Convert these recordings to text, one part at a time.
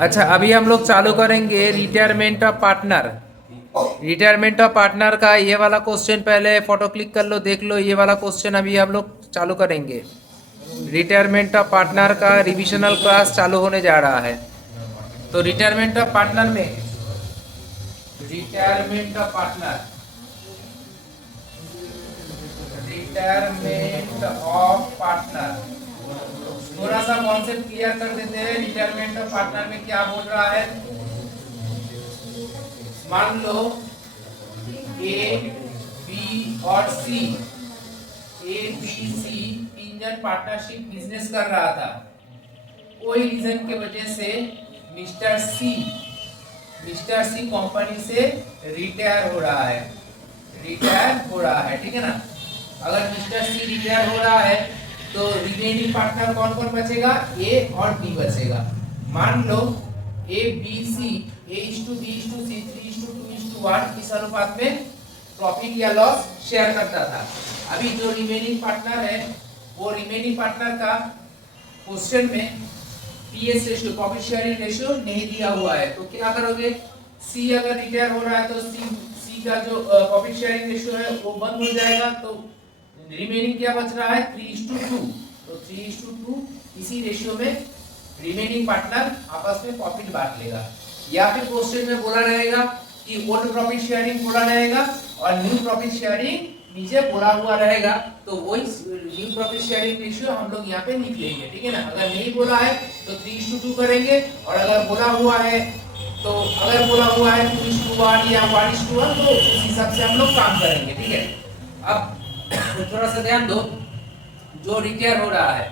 अच्छा, अभी हम लोग चालू करेंगे retirement of partner. Retirement of partner का ये वाला क्वेश्चन पहले फोटो क्लिक कर लो, देख लो। ये वाला क्वेश्चन अभी हम लोग चालू करेंगे। रिटायरमेंट ऑफ पार्टनर का रिविजनल क्लास चालू होने जा रहा है। तो रिटायरमेंट ऑफ पार्टनर में retirement of partner retirement of partner थोड़ा सा कॉन्सेप्ट क्लियर कर देते हैं। रिटायरमेंट ऑफ पार्टनर में क्या बोल रहा है। मान लो ए बी और सी, ए बी सी तीन जन पार्टनरशिप बिजनेस कर रहा था। कोई रीजन के वजह से मिस्टर सी कंपनी से रिटायर हो रहा है, ठीक है ना। अगर मिस्टर सी रिटायर हो रहा है तो रिमेनिंग पार्टनर कौन कौन बचेगा, ए और बी बचेगा। मान लो ए बी सी A:B:C 3:2:1 इस अनुपात में प्रॉफिट या लॉस शेयर करता था। अभी जो रिमेनिंग पार्टनर है वो रिमेनिंग पार्टनर का क्वेश्चन में PS ratio, profit sharing ratio नहीं दिया हुआ है। तो क्या करोगे, सी अगर रिटायर हो रहा है तो सी का जो प्रॉफिट शेयरिंग रेशियो है वो बंद हो जाएगा। तो रिमेनिंग क्या बच रहा है, 3:2। तो 3:2 इसी रेशियो में रिमेनिंग पार्टनर आपस में प्रॉफिट बांट लेगा। या फिर क्वेश्चन में बोला रहेगा कि ओल्ड प्रॉफिट शेयरिंग बोला रहेगा और न्यू प्रॉफिट शेयरिंग नीचे बोला हुआ रहेगा। तो वही न्यू प्रॉफिट शेयरिंग रेशियो हम लोग यहाँ पे लिख लेंगे, ठीक है ना। अगर नहीं बोला है तो 3:2 करेंगे, और अगर बोला हुआ है 2:1 या 1:1 तो उस हिसाब से हम लोग काम करेंगे, ठीक है। अब थोड़ा सा ध्यान दो, जो रिटायर हो रहा है,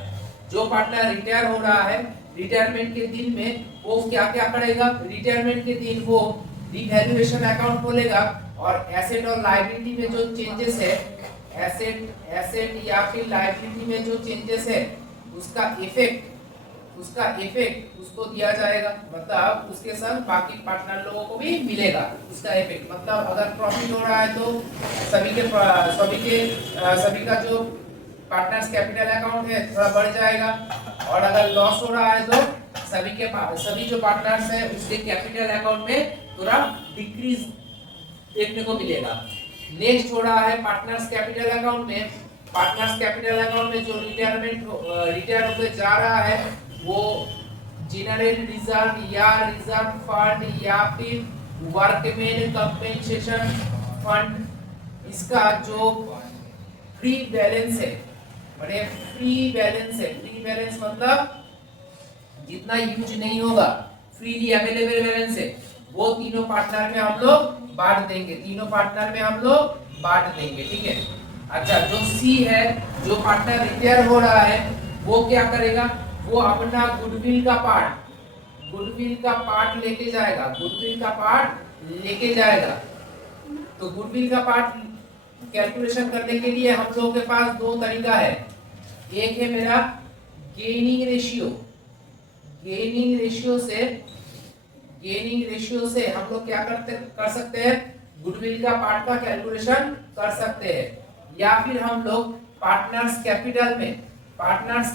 जो पार्टनर रिटायर हो रहा है, रिटायरमेंट के दिन में वो क्या क्या करेगा। रिटायरमेंट के दिन वो रिवैल्यूएशन अकाउंट खोलेगा और एसेट और लायबिलिटी में जो चेंजेस है, एसेट या फिर लायबिलिटी में जो चेंजेस है उसका इफेक्ट उसको दिया जाएगा। मतलब उसके संग बाकी पार्टनर लोगों को भी मिलेगा उसका इफेक्ट। मतलब अगर प्रॉफिट हो रहा है तो सभी का जो पार्टनर्स कैपिटल अकाउंट है थोड़ा बढ़ जाएगा, और अगर लॉस हो रहा है तो सभी जो पार्टनर्स है उसके कैपिटल अकाउंट में थोड़ा डिक्रीज देखने को मिलेगा। नेक्स्ट हो रहा है पार्टनर्स कैपिटल अकाउंट में। पार्टनर्स कैपिटल अकाउंट में जो रिटायर होकर जा रहा है वो जनरल रिजर्व या रिजर्व फंड या फिर वर्कमैन कंपेंसेशन फंड, इसका जो फ्री बैलेंस है, बड़े फ्री बैलेंस मतलब जितना यूज नहीं होगा, फ्रीली अवेलेबल बैलेंस है, वो तीनों पार्टनर में हम लोग बांट देंगे, ठीक है। अच्छा, जो सी है, जो पार्टनर रिटायर हो रहा है, वो क्या करेगा, वो अपना गुडविल का पार्ट लेके जाएगा। तो गुडविल का पार्ट कैलकुलेशन करने के लिए हम लोगों के पास दो तरीका है। एक है मेरा गेनिंग रेशियो से हम लोग क्या कर सकते हैं, गुडविल का पार्ट का कैलकुलेशन कर सकते हैं। या फिर हम लोग पार्टनर्स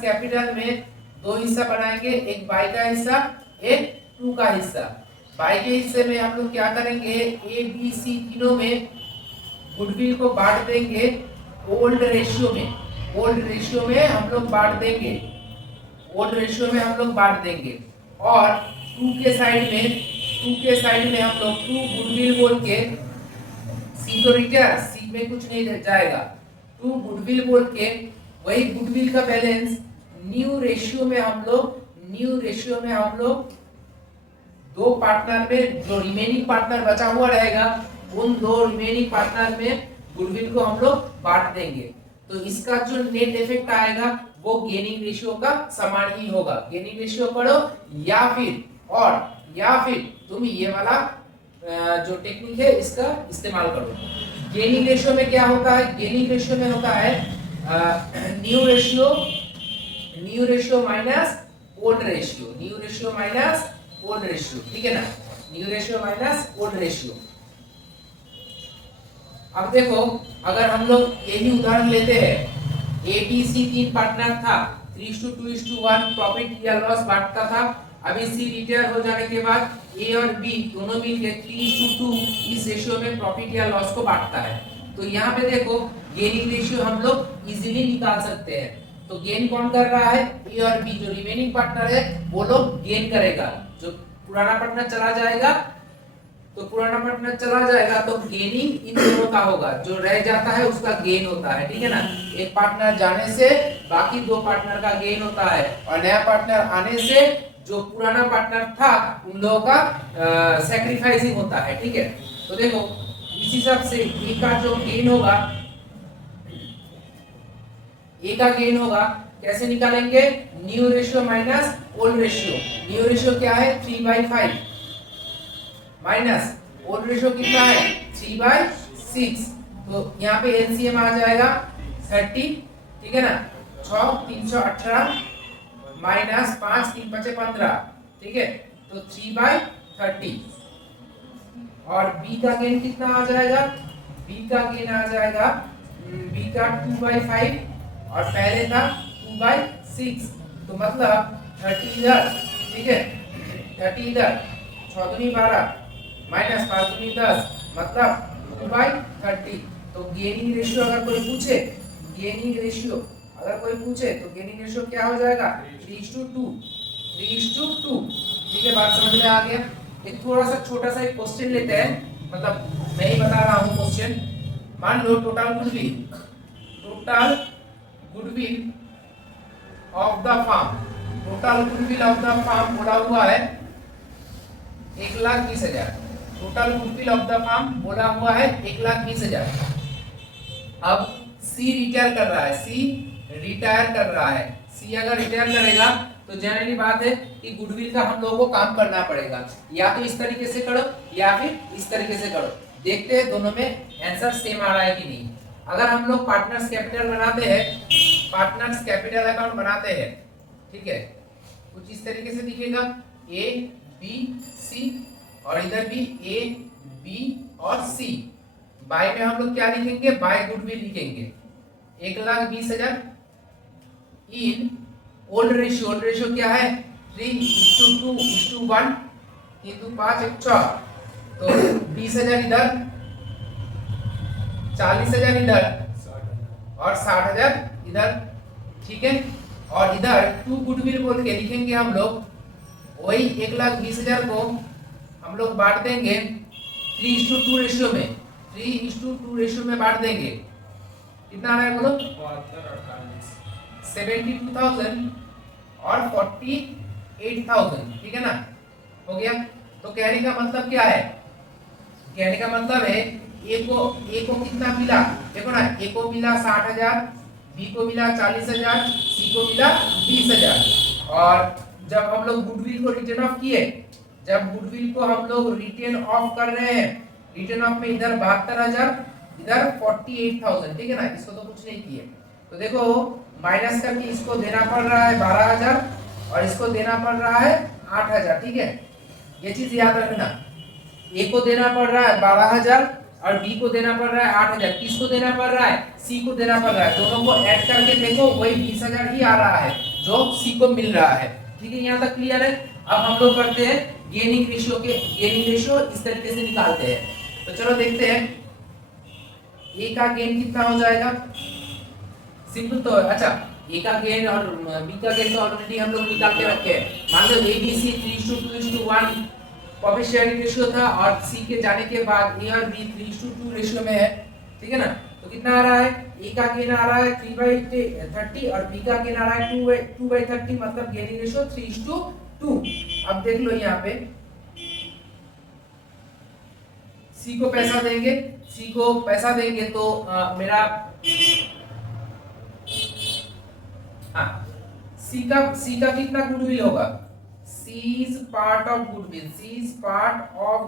कैपिटल में दो हिस्सा बनाएंगे, एक बाई का हिस्सा, एक टू का हिस्सा। बाई के हिस्से में हम लोग क्या करेंगे, ए बी सी तीनों में गुडविल को बांट देंगे ओल्ड रेशियो में हम लोग बांट देंगे। और टू के साइड में हम लोग टू गुडविल बोल के, सी तो रिटायर, सी में कुछ नहीं जाएगा, टू गुडविल बोल के वही गुडविल का बैलेंस न्यू रेशियो में हम लोग दो पार्टनर में जो रिमेनिंग पार्टनर बचा हुआ रहेगा उन दो रिमेनिंग पार्टनर में गुडविल को हम लोग बांट देंगे। तो इसका जो नेट इफेक्ट आएगा वो गेनिंग रेशियो का समान ही होगा। गेनिंग रेशियो पढ़ो या फिर तुम ये वाला जो टेक्निक है इसका इस्तेमाल करो। गेनिंग रेशियो में क्या होता है, गेनिंग रेशियो में होता है new ratio minus old ratio, ठीक है ना। New ratio minus old ratio. अब देखो, अगर हम लोग यही उदाहरण लेते हैं, ए बी सी तीन पार्टनर था, 3:2:1 प्रॉफिट या लॉस बांटता था। अभी सी रिटायर हो जाने के बाद ए और बी दोनों मिलके 3:2 इस रेशियो में प्रॉफिट या लॉस को बांटता है। तो यहाँ पे देखो गेनिंग रेशियो हम लोग इजीली निकाल सकते हैं। तो गेन कौन कर रहा है? ए और बी। जो रिमेनिंग पार्टनर है वो लोग गेन करेगा। जो पुराना पार्टनर चला जाएगा तो गेनिंग इन दोनों का होगा। जो रह जाता है उसका गेन होता है, ठीक है ना। एक पार्टनर जाने से बाकी दो पार्टनर का गेन होता है और नया पार्टनर आने से जो पुराना पार्टनर था उन लोगों का सैक्रिफाइसिंग होता है, ठीक है। तो देखो इस हिसाब से ए का जो गेन होगा, ए का गेन होगा कैसे निकालेंगे? New ratio minus old ratio. New ratio क्या है? 3/5 माइनस ओल्ड रेशियो कितना है? 3/6। तो यहाँ पे एलसीएम आ जाएगा 30, ठीक है ना। 6 318 माइनस 5 3 5 15, ठीक है। तो 3/30। और बी का गेन कितना आ जाएगा? बी का गेन आ जाएगा बी का 2/5 और पहले था 2/6। तो मतलब 30 इधर, ठीक है, 30 इधर, 6 दूनी 12 माइनस 5 दूनी 10, मतलब 2/30। तो गेनिंग रेशियो अगर कोई पूछे, गेनिंग रेशियो अगर कोई पूछे तो गेनिंग रेशियो क्या हो जाएगा? 3:2, 3:2, ठीक है। बात समझ में आ गया। एक थोड़ा सा छोटा सा एक क्वेश्चन लेते हैं, मतलब मैं ही बता रहा हूँ क्वेश्चन। मान लो total goodwill of the firm, total goodwill of the firm बोला हुआ है 1,20,000। Total goodwill of the firm बोला हुआ है 1,20,000। अब सी रिटायर कर रहा है, सी अगर रिटायर करेगा तो जनरली बात है कि गुडविल का हम लोगों को काम करना पड़ेगा। या तो इस तरीके से करो या फिर इस तरीके से करो। देखते हैं दोनों में आंसर सेम आ रहा है कि नहीं। अगर हम लोग पार्टनर्स कैपिटल बनाते हैं, पार्टनर्स कैपिटल अकाउंट बनाते हैं, ठीक है, कुछ इस तरीके से दिखेगा ए बी सी और इधर भी ए बी और सी। बाय में हम लोग क्या लिखेंगे? बाय गुडविल लिखेंगे 1,20,000 in old ratio. Old ratio क्या है? 3:2:1 into 5 1 4। तो 20,000 इधर, 40,000 इधर और 60,000 इधर, ठीक है। और इधर 2 गुडविल बोल के लिखेंगे हम लोग। वही 1,20,000 को हम लोग बांट देंगे 3:2 रेशियो में, 3:2 रेशियो में बांट देंगे। कितना आ रहा है बोलो? 72,000 और 48,000, ठीक है ना। हो गया। तो कहने का मतलब क्या है? कहने का मतलब है ए को कितना मिला? देखो ना, ए को मिला 60,000, बी को मिला 40,000, सी को मिला 20,000। और जब हम लोग गुडविल को रिटर्न ऑफ किए, जब गुडविल को हम लोग रिटर्न ऑफ कर रहे हैं, रिटर्न ऑफ में इधर 72,000, इधर 48,000, ठीक है ना। इसको तो कुछ नहीं किए। तो देखो माइनस करके इसको देना पड़ रहा है 12,000 और इसको देना पड़ रहा है 8,000, ठीक है। ये चीज याद रखना, ए को देना पड़ रहा है 12,000 और बी को देना पड़ रहा है 8,000। किसको देना पड़ रहा है? सी को देना पड़ रहा है। दोनों को ऐड करके देखो वही 20,000 ही आ रहा है जो सी को मिल रहा है, ठीक है। यहाँ तक क्लियर है। अब हम लोग करते हैं गेनिंग रेशियो इस तरीके से निकालते हैं। तो चलो देखते हैं ए का गेन कितना हो जाएगा। सिंपल तो अच्छा, ए का गेन और बी का गेन तो ऑलरेडी हम लोग निकाल के रखे हैं। मान लो A B C 3:2:1 profit sharing ratio था और सी के जाने के बाद ए और बी 3:2 रेशियो में है, ठीक है ना। तो कितना आ रहा है? ए का गेन आ रहा है 3/30 और बी का गेन आ रहा है 2/30, मतलब गेनिंग रेशियो 3:2। अब देख लो यहाँ पे सी को पैसा देंगे तो मेरा सी का कितना गुडविल होगा? सी इज पार्ट ऑफ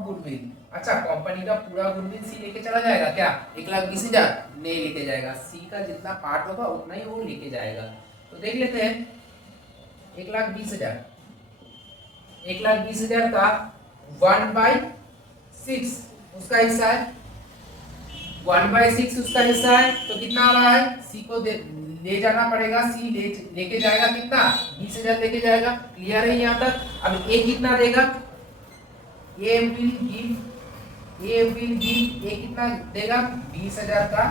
गुडविल। अच्छा, कंपनी का पूरा गुडविल सी लेके चला जाएगा क्या? 1,20,000 नहीं लेके जाएगा। सी का जितना पार्ट होगा उतना ही वो लेके जाएगा। तो देख लेते हैं 1,20,000 का 1/6 उसका हिस्सा है, 1/6 उसका हिस्सा है। तो कितना आ रहा है? सी को ले जाना पड़ेगा, सी लेके जाएगा कितना 20,000 लेके जाएगा। क्लियर है यहाँ तक? अब ए कितना देगा, ए विल गिव ए कितना देगा 20,000 का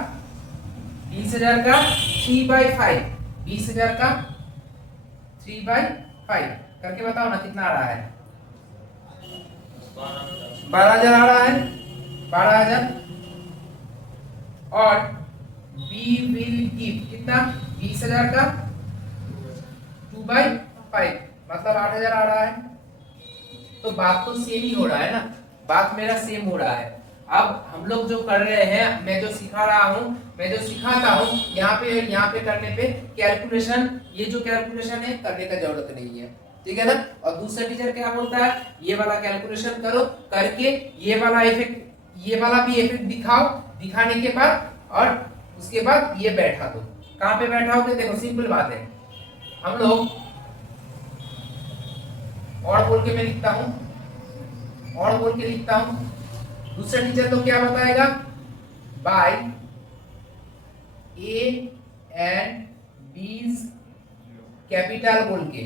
3/5, 20,000 का 3/5 करके बताओ ना कितना आ रहा है, 12,000 आ रहा है, 12,000। और बी विल गिव कितना 20,000 का 2/5 मतलब 8,000 आ रहा है। तो बात तो सेम ही हो रहा है ना, बात मेरा सेम हो रहा है। अब हम लोग जो कर रहे हैं, मैं जो सिखा रहा हूं, मैं जो सिखाता हूं, यहाँ पे करने पे कैलकुलेशन, ये जो कैलकुलेशन है करने का जरूरत नहीं है, ठीक है ना। और दूसरा टीचर क्या बोलता है, ये वाला कैलकुलेशन करो, करके ये वाला इफेक्ट, ये वाला भी इफेक्ट दिखाओ, दिखाने के बाद और उसके बाद ये बैठा दो। कहां पे बैठाओगे, देखो सिंपल बात है, हम लोग और बोल के मैं लिखता हूं, और बोल के लिखता हूं। दूसरा टीचर तो क्या बताएगा, by A and B's capital बोल के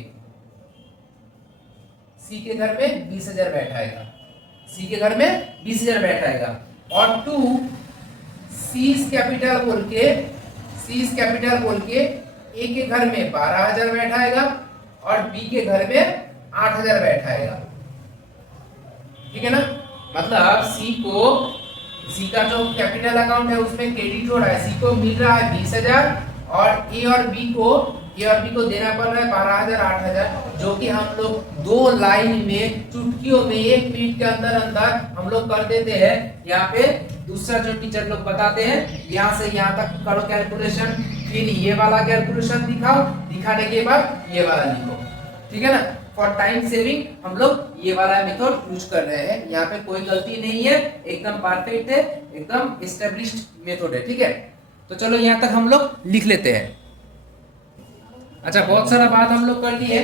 सी के घर में 20,000 बैठाएगा, सी के घर में 20,000 बैठाएगा। और टू सीज कैपिटल बोल के ए के घर में 12,000 बैठाएगा और बी के घर में 8,000 बैठाएगा, ठीक है ना। मतलब सी का जो कैपिटल अकाउंट है उसमें क्रेडिट हो रहा है, सी को मिल रहा है 20,000 और ए और बी को देना पड़ रहा है 12,000 8,000, जो कि हम लोग 2 लाइन में चुटकियों में 1 मिनट के अंदर हम लोग कर देते हैं। यहाँ पे दूसरा जो टीचर लोग बताते हैं, यहाँ से यहाँ तक करो कैलकुलेशन, फिर ये वाला कैलकुलेशन दिखाओ, दिखाने के बाद ये वाला लिखो, ठीक है ना। फॉर टाइम सेविंग हम लोग ये वाला मेथड यूज कर रहे हैं, यहाँ पे कोई गलती नहीं है, एकदम परफेक्ट है, एकदम एस्टेब्लिश्ड मेथड है, ठीक है। तो चलो यहाँ तक हम लोग लिख लेते हैं। अच्छा, बहुत सारा बात हम लोग कर लिए,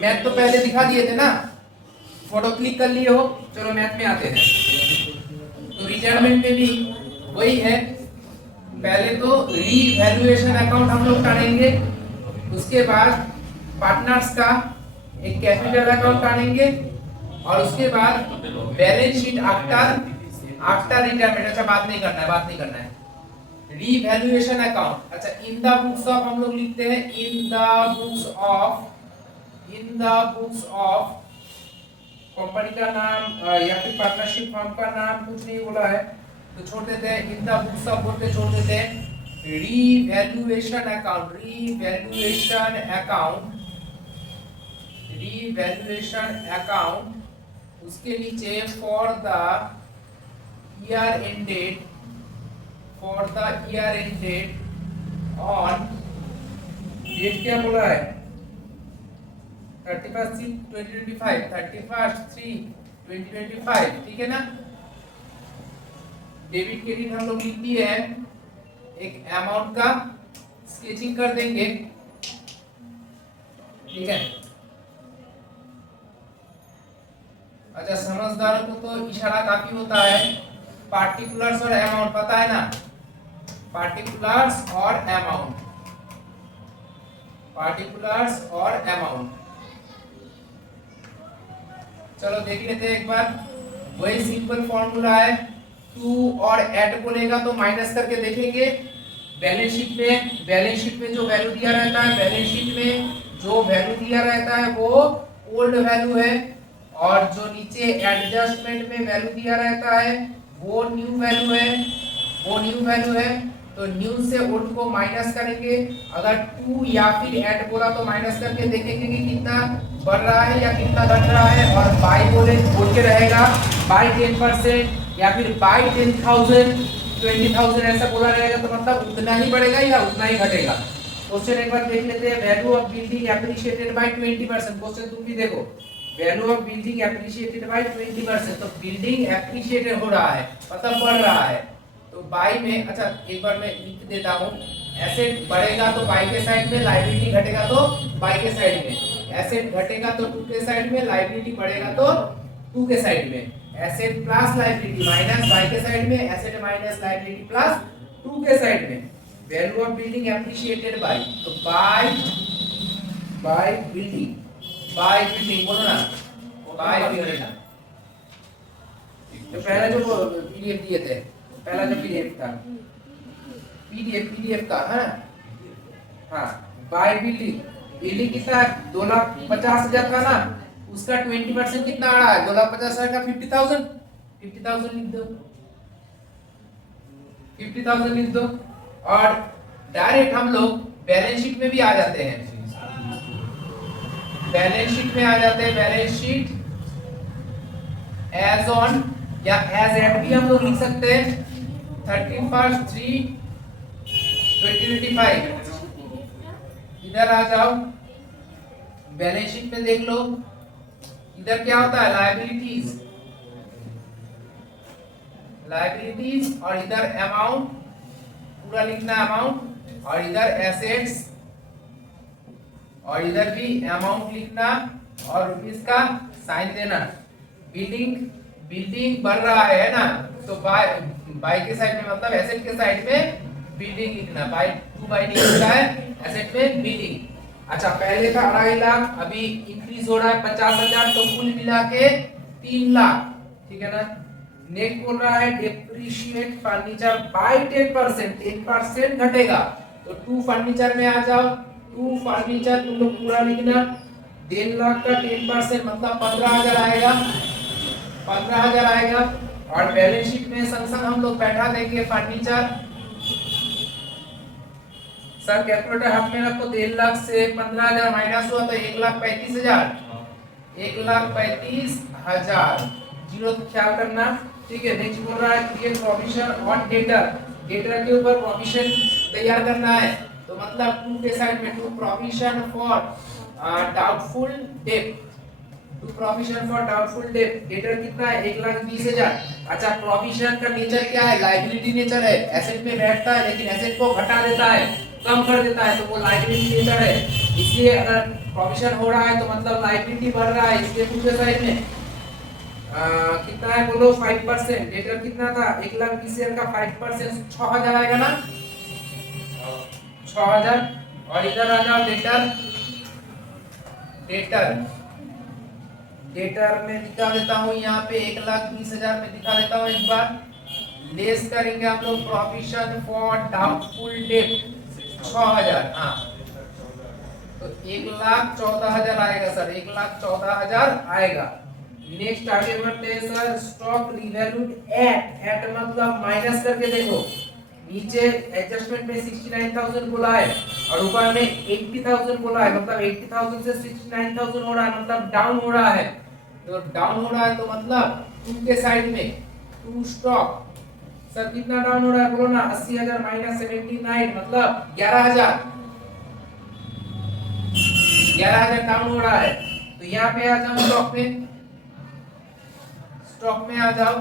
मैथ तो पहले दिखा दिए थे ना, फोटो क्लिक कर लिए हो। चलो मैथ में आते हैं। तो रिटायरमेंट में भी वही है, पहले तो रीवैल्यूएशन अकाउंट हम लोग करेंगे, उसके बाद पार्टनर्स का एक कैपिटल अकाउंट काटेंगे और उसके बाद बैलेंस शीट आफ्टर रिटायरमेंट। अच्छा, बात नहीं करना है रीवैल्यूएशन अकाउंट। अच्छा, इन द बुक्स ऑफ हम लोग लिखते हैं, in the books of company का नाम या फिर पार्टनरशिप फर्म का नाम कुछ नहीं बोला है तो छोड़ देते हैं, इन द बुक्स ऑफ बोल के छोड़ देते हैं। रीवैल्यूएशन अकाउंट, उसके नीचे for the year ended on date क्या बोला है 31/3/2025, ठीक है ना। डेबिट क्रेडिट हम लोग लिख दिए हैं, एक अमाउंट का स्केचिंग कर देंगे, ठीक है। अच्छा, समझदारों को तो इशारा काफी होता है, पार्टिकुलर्स और अमाउंट पता है ना, पार्टिकुलर्स और अमाउंट। चलो देख लेते हैं एक बार, वही सिंपल फॉर्मूला है, टू और ऐड बोलेगा तो माइनस करके देखेंगे। बैलेंस शीट में जो वैल्यू दिया रहता है वो ओल्ड वैल्यू है, और जो नीचे एडजस्टमेंट में वैल्यू दिया रहता है वो न्यू वैल्यू है। तो न्यू से ओल्ड को माइनस करेंगे, अगर टू या फिर ऐड बोला तो माइनस करके देखेंगे कि कितना बढ़ रहा है या कितना घट रहा है। और बाय बोल के रहेगा बाय 10% या फिर बाय 10,000 20,000 ऐसा बोला रहेगा, तो मतलब उतना ही बढ़ेगा या उतना ही घटेगा। क्वेश्चन एक बार देख लेते हैं, value of building appreciated by 20%। Question तुम भी देखो, value of building appreciated by 20%, तो बिल्डिंग एप्रिशिएटेड हो रहा है मतलब बढ़ रहा है, तो बाय में, अच्छा एक बार मैं लिख देता हूँ, एसेट बढ़ेगा तो बाय के साइड में, लायबिलिटी घटेगा तो बाय के साइड में। एसेट घटेगा तो टू के साइड में, लायबिलिटी बढ़ेगा तो टू के साइड में। Asset plus liability minus by के साइड में, asset minus liability plus to के साइड में। Value of building appreciated by, तो बाय बिल्डिंग, बाय बिल्डिंग बोलो ना, बाय बिल्डिंग। तो पहला जो पीडीएफ दिए थे, पहला जो पीडीएफ था, पीडीएफ का है हाँ, बाय बिल्डिंग, बिल्डिंग कितना है 2,50,000 का ना, उसका 20% कितना आ रहा है 2,50,000 का 50,000, 50,000 लिख दो, 50,000 लिख दो। और डायरेक्ट हम लोग बैलेंस शीट में भी आ जाते हैं, बैलेंस शीट में आ जाते हैं, बैलेंस शीट एज ऑन या एज एट भी हम लोग लिख सकते हैं, 31/3/2025। इधर आ जाओ, बैलेंस शीट में देख लो, इधर क्या होता है लायबिलिटीज, लायबिलिटीज, और इधर अमाउंट पूरा लिखना अमाउंट, और इधर एसेट्स, और इधर भी अमाउंट लिखना और रुपीस का साइन देना। बिल्डिंग बढ़ रहा है ना, तो बाय के साइड में मतलब एसेट के साइड में बिल्डिंग लिखना, बाय टू बाय डी लिखा है, एसेट में बिल्डिंग। अच्छा पहले था 2.5 लाख, अभी इंक्रीज हो रहा है 50,000, तो कुल मिला के 3 लाख, ठीक है ना। नेक्स्ट बोल रहा है डेप्रिशिएट फर्नीचर बाय 10%, 10% घटेगा, तो टू फर्नीचर में आ जाओ, टू फर्नीचर तुम लोग पूरा लिखना, 1.5 लाख का 10% मतलब 15,000 आएगा, 15,000 आएगा। और बैलेंस शीट में संग संग हम लोग बैठा देंगे फर्नीचर, सर कैलकुलेटर हाथ में रखो, 1.5 लाख से 15,000 माइनस हुआ तो 1,35,000, 1,35,000 जीरो ख्याल करना, ठीक है। नेक्स्ट बोल रहा है create provision on debtor, debtor के ऊपर प्रोविजन तैयार करना है, तो मतलब टू के साइड में to provision for doubtful debt, to provision for doubtful debt, debtor कितना है 1,20,000। अच्छा प्रोविजन का नेचर क्या है, लायबिलिटी नेचर है, एसेट में बैठता है लेकिन एसेट को घटा देता है, कम कर देता है, तो वो लायबिलिटी नेचर है। इसलिए अगर प्रोविजन हो रहा है तो मतलब लायबिलिटी बढ़ रहा है, इसलिए टू के साइड में कितना है बोलो 5%, डेटर कितना था 1,20,000 का 5% 6,000 आएगा ना, 6,000। और इधर आ जाओ डेटर में दिखा देता हूँ, यहाँ पे 1,20,000 में दिखा देता हूँ एक बार, लेस करेंगे हम लोग प्रोविजन फॉर डाउटफुल डेट 6,000, हाँ तो 1,14,000 आएगा सर, 1,14,000 आएगा। नेक्स्ट आगे बढ़ते हैं सर, स्टॉक रिवैल्यूड एट मतलब माइनस करके देखो, नीचे एडजस्टमेंट में 69,000 बोला है और ऊपर में 80,000 बोला है, मतलब 80,000 से 69,000 हो रहा है, मतलब डाउन हो रहा है, तो डाउन हो रहा है तो मतलब टू के साइड में टू स्टॉक, सर कितना डाउन हो रहा है बोलो ना, 80,000 माइनस 79 मतलब 11,000 डाउन हो रहा है। तो यहाँ पे आ जाओ स्टॉक में आ जाओ,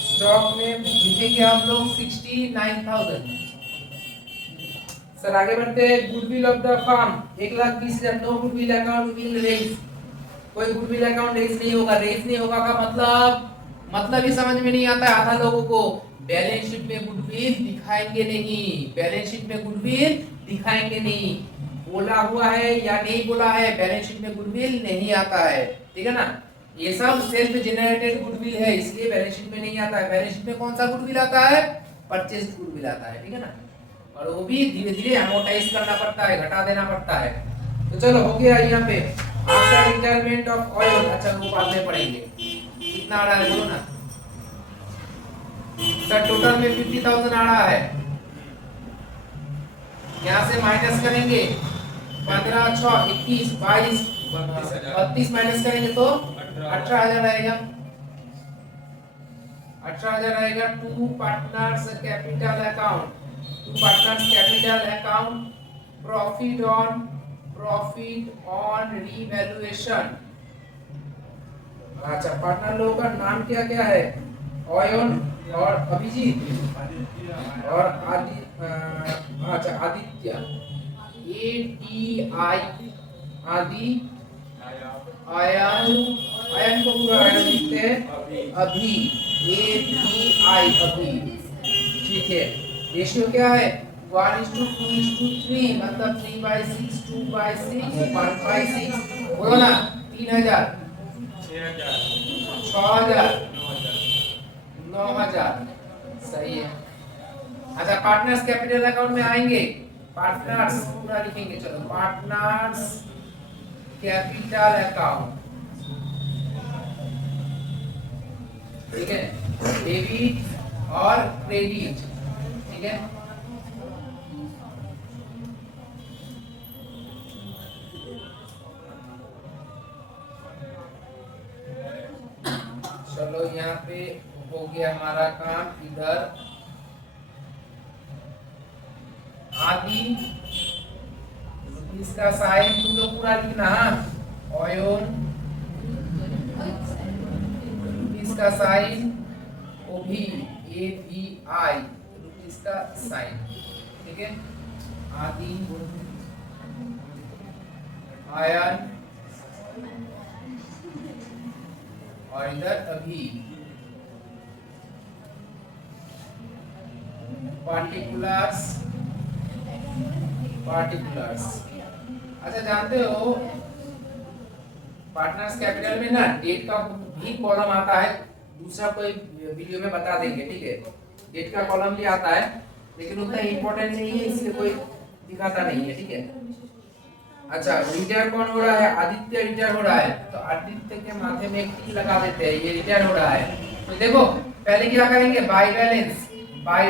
स्टॉक में लिखेंगे हम लोग 69,000। सर आगे बढ़ते हैं, goodwill of the firm 1,20,000, no goodwill account will raise, कोई गुडविल अकाउंट रेज नहीं होगा, रेज नहीं होगा का मतलब ही समझ में नहीं आता है आधा लोगों को, बैलेंस शीट में गुडविल दिखाएंगे नहीं, बैलेंस शीट में गुडविल दिखाएंगे नहीं, बोला हुआ है या नहीं बोला है, बैलेंस शीट में गुडविल नहीं आता है, ठीक है ना। ये सब सेल्फ जनरेटेड गुडविल है, इसलिए बैलेंस शीट में नहीं आता है। बैलेंस शीट में कौन सा गुडविल आता है, परचेज गुडविल आता है, ठीक है ना, और वो भी धीरे धीरे अमोर्टाइज करना पड़ता है, घटा देना पड़ता है। तो चलो हो गया यहाँ पे आफ्टर रिक्वायरमेंट ऑफ ऑयल, अच्छा वो बाद में पढ़ेंगे, कितना आ रहा है बोलो ना सर, टोटल में 50,000 आ रहा है, यहाँ से माइनस करेंगे 15, 6, 21, 22, 32 माइनस करेंगे तो 18,000 आएगा, 18,000 आएगा। To partners capital account, to partners capital account, profit on revaluation. अच्छा पार्टनर लोगों का नाम क्या क्या है, ऑयन और अभिजीत और अच्छा आदित्य, ATI आदि, आयन को पूरा आयन लिखते हैं, अभी API अभी, ठीक है। रेशियो क्या है 1:2:3 मतलब 3/6 2/6 1/6 बोलो ना 3000 6000 9000 सही है। अच्छा पार्टनर्स कैपिटल अकाउंट में आएंगे पार्टनर्स पूरा लिखेंगे चलो पार्टनर्स कैपिटल अकाउंट ठीक है डेबिट और क्रेडिट ठीक है चलो यहाँ पे हो गया हमारा काम इधर आदि इसका साइन तुम लोग पूरा लिखना ऑयन इसका साइन ओभी AVI इसका साइन ठीक है आदि आयन और इधर अभी पार्टिकुलर्स अच्छा जानते हो पार्टनर्स कैपिटल में ना डेट का भी कॉलम आता है दूसरा कोई वीडियो में बता देंगे ठीक है डेट का कॉलम भी आता है लेकिन उतना इंपॉर्टेंट नहीं है इसलिए कोई दिखाता नहीं है ठीक है अच्छा रिटायर कौन हो रहा है आदित्य रिटायर हो रहा है तो आदित्य के माथे में एक टिक लगा देते हैं ये रिटायर हो रहा है तो देखो पहले क्या करेंगे बाय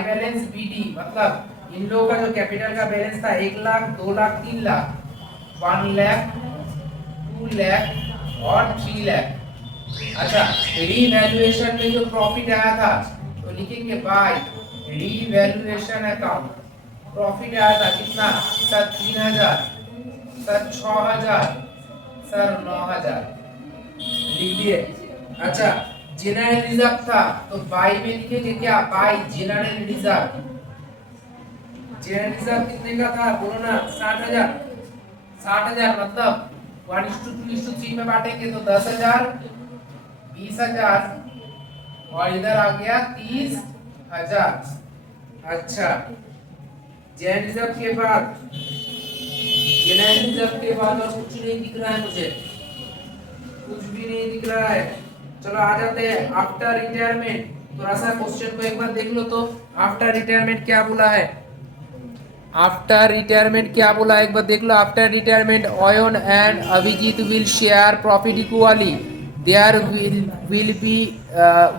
बैलेंस BD मतलब इन लोगों का जो कैपिटल का बैलेंस था 1 लाख 2 लाख 3 लाख 1 लाख 2 लाख और 3 लाख अच्छा रीवैल्यूएशन में जो प्रॉफिट आया था तो लिखेंगे बाय रीवैल्यूएशन अकाउंट प्रॉफिट आया था कितना सर 3000 सर 6000 सर 9000 लिखिए अच्छा जनरल रिजर्व था तो बाय में लिखेंगे क्या बाय जनरल रिजर्व कितने का था बोलो ना 60000 मतलब 1:2:3 में बांटेंगे तो 10000 20000 और इधर आ गया 30000 अच्छा जनरल रिजर्व के बाद और कुछ नहीं दिख रहा है मुझे कुछ भी नहीं दिख रहा है चलो आ जाते हैं आफ्टर रिटायरमेंट थोड़ा सा क्वेश्चन को एक बार देख लो तो आफ्टर रिटायरमेंट क्या बोला है एक बार देख लो after retirement Ayan and Abhijit will share profit equally there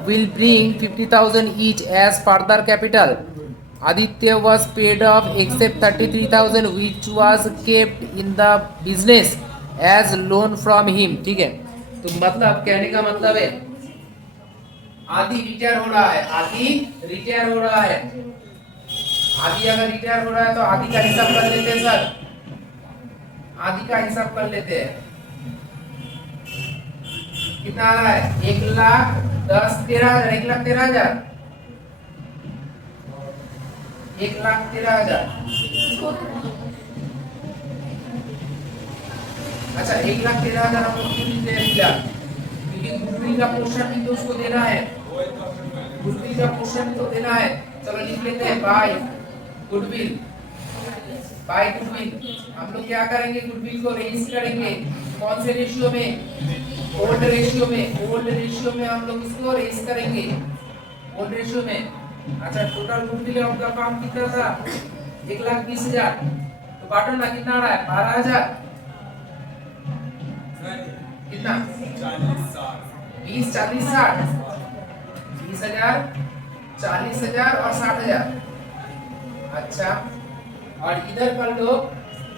will bring 50,000 each as further capital Aditya was paid off except 33,000 which was kept in the business as loan from him ठीक है तो मतलब कहने का मतलब है आदि रिटायर हो रहा है आदि अगर रिटायर हो रहा है तो आदि का हिसाब कर लेते हैं सर कितना आ रहा है 1,13,000 1,13,000 अच्छा 1,13,000 हम लोग क्यों लिख रहे हैं क्योंकि गुडविल का पोर्शन भी तो उसको देना है चलो लिख लेते हैं बाय गुडविल हम लोग क्या करेंगे गुडविल को रेंज करेंगे कौन से रेशियो में ओल्ड रेशियो में हम लोग इसको रेंज करेंगे ओल्ड रेशियो में अच्छा टोटल गुडविल आपका काम कितना था 1,20,000 तो बांटो ना कितना आ रहा है 12,000 कितना 20 40 60 20,000 40,000 और 60,000 अच्छा और इधर कर लो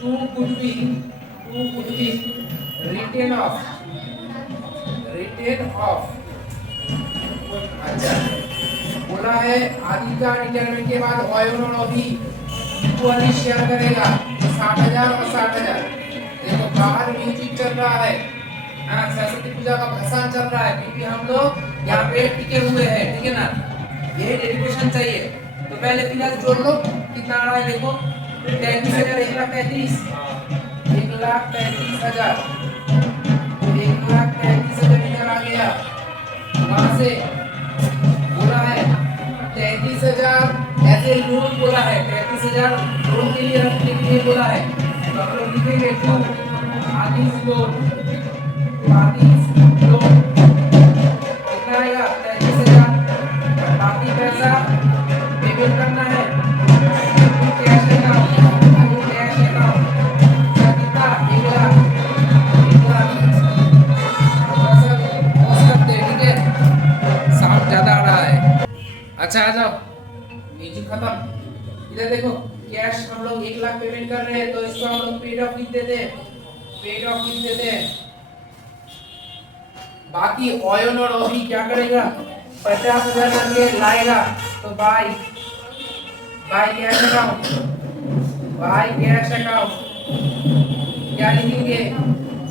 टू गुडविल रिटेन ऑफ अच्छा बोला है आदि का रिटायरमेंट के बाद ऑयन और अभी इक्वली शेयर करेगा 60,000 और 60,000 देखो बाहर म्यूजिक चल रहा है सरस्वती पूजा का भाषण चल रहा है क्योंकि हम लोग यहाँ पे टिके हुए हैं ठीक है ना ये डेडिकेशन चाहिए तो पहले फिलहाल जोड़ लो कितना आ रहा है देखो 33,000 1,35,000 इधर आ गया वहां से बोला है 33,000 ऐसे लोन बोला है 33,000 लोन के लिए रखने के लिए बोला है, तो हम लोग लिखेंगे टू आदिस लोन, आदिस लोन कितना आएगा 33,000, बाकी पैसा पेमेंट करना है कैश अकाउंट, कैश अकाउंट कितना 1 लाख, 1 लाख थोड़ा सा पॉज करते हैं, ठीक है, साउंड ज्यादा आ रहा है। अच्छा आ जाओ, म्यूजिक खत्म। इधर देखो कैश हम लोग 1 लाख पेमेंट कर रहे हैं, तो इसको हम लोग पेड ऑफ लिख देते हैं, पेड ऑफ लिख देते हैं। बाकी ऑयन और ओवी क्या करेगा 50,000 करके लाएगा, तो by cash account, by cash account क्या लिखेंगे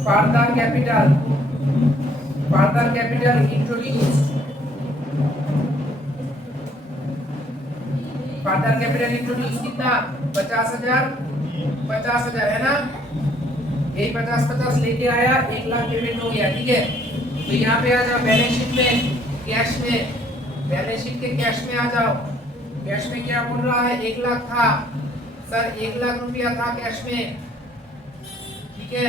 further capital, further capital introduce, further capital introduce कितना 50,000, 50,000 है ना, यही 50 लेके आया 1 लाख पेमेंट हो गया, ठीक है। तो यहाँ पे आ जाओ बैलेंस शीट में, कैश में, बैलेंस शीट के कैश में आ जाओ, कैश में क्या बोल रहा है 1 लाख था सर, 1 लाख रुपया था कैश में, ठीक है।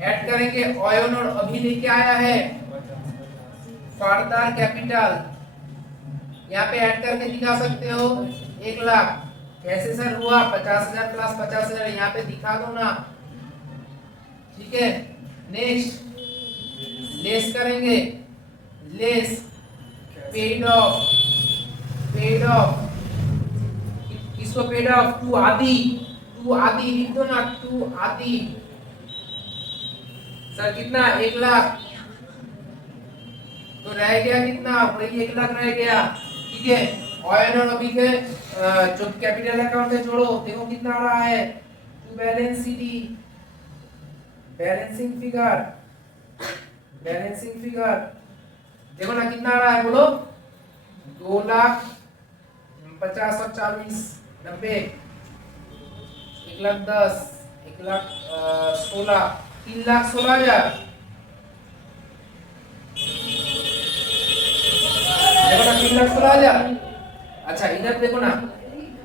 ऐड करेंगे ऑयन और अभी लेके आया है फर्दर कैपिटल, यहाँ पे ऐड करके दिखा सकते हो 1 लाख, कैसे सर हुआ 50,000 प्लस 50,000, यहाँ पे दिखा दो ना, ठीक है। नेक्स्ट लेस करेंगे, less paid of, paid of किसको पेड ऑफ टू आदि, टू आदि लिख दो ना, टू आदि सर कितना 1 लाख, तो रह गया कितना वही 1 लाख रह गया, ठीक है। ऑयन और अभी के जो कैपिटल अकाउंट है जोड़ो, देखो कितना आ रहा है to balance C D, balancing figure, balancing figure देखो ना कितना आ रहा है, बोलो 2,50,000 और 40 90, 1,10,000, 1,16,000, 3,16,000, देखो ना 3,16,000। अच्छा इधर देखो ना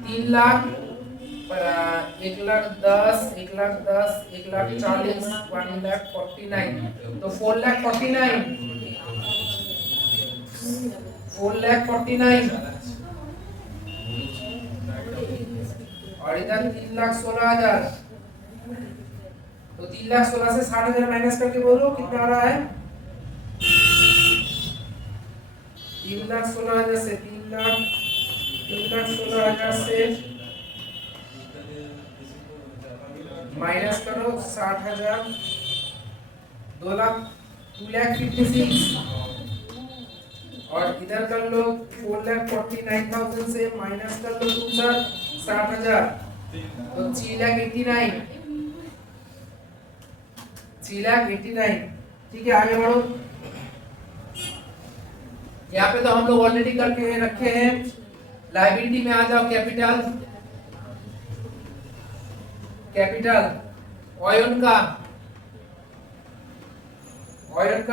3 लाख, 1,10,000, 1,10,000, 1,40,000, 1,49,000, तो 4,49,000, 4,49,000 और इधर 3,16,000, तो 3,16,000 से 60,000 माइनस करके बोलो कितना आ रहा है 3,16,000 से 3,16,000 से माइनस करो 60,000, 2,56,000 और इधर कर लो 4,49,000 से माइनस कर लो 60,000, तो 3,89,000, ठीक है। आगे बढ़ो, यहाँ पे तो हम लोग ऑलरेडी करके रखे हैं। लायबिलिटी में आ जाओ, कैपिटल, कैपिटल ऑयन का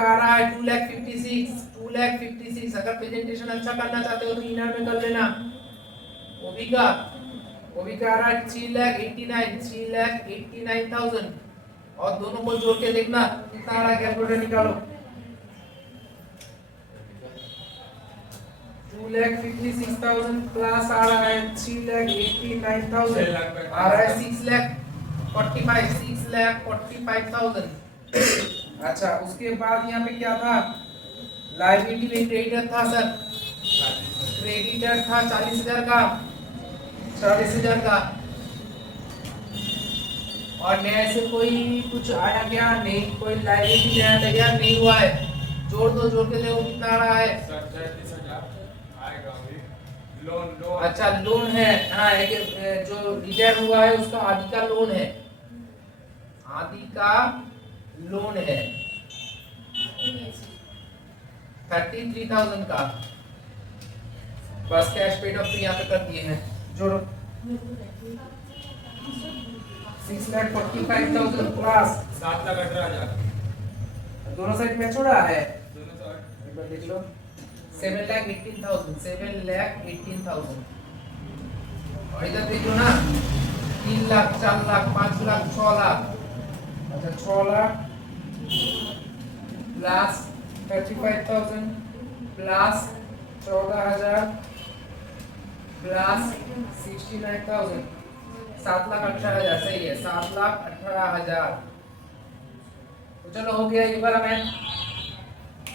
आ रहा है 2,56,000, अगर प्रेजेंटेशन अच्छा करना चाहते हो तो इनर में कर लेना। ओबी का आ रहा है 3,89,000 और दोनों को जोड़ के देखना कितना आ रहा है, कैलकुलेटर निकालो। 2,56,000 प्लस आ रहा है 3,89,000 आ रहा है 6,45,000। अच्छा उसके बाद यहाँ पे क्या था, लायबिलिटी में क्रेडिटर था सर, क्रेडिटर था 40,000 का, 40,000 का। और नया से कोई कुछ आया क्या, नहीं कोई लायबिलिटी नया तैयार नहीं हुआ है। जोड़ दो, जोड़ के देखो कितना आ रहा है। लोन अच्छा लोन है, हाँ एक जो रिटायर हुआ है उसका आदि का लोन है, आदि का लोन है 33,000 का। बस कैश पेड ऑफ यहाँ पे कर दिए हैं, जोड़ो 6,45,000 प्लस 7,18,000 दोनों साइड में छोड़ा है, दोनों साइड एक बार देख लो 7,18,000, 7,18,000। और इधर देखो ना, 3 लाख, 4 लाख, 5 लाख, 6 लाख। अच्छा 6 लाख प्लस 35,000 प्लस 14,000 प्लस 69,000, 7,18,000। सही है, 7,18,000। तो चलो हो गया ये वाला मैथ।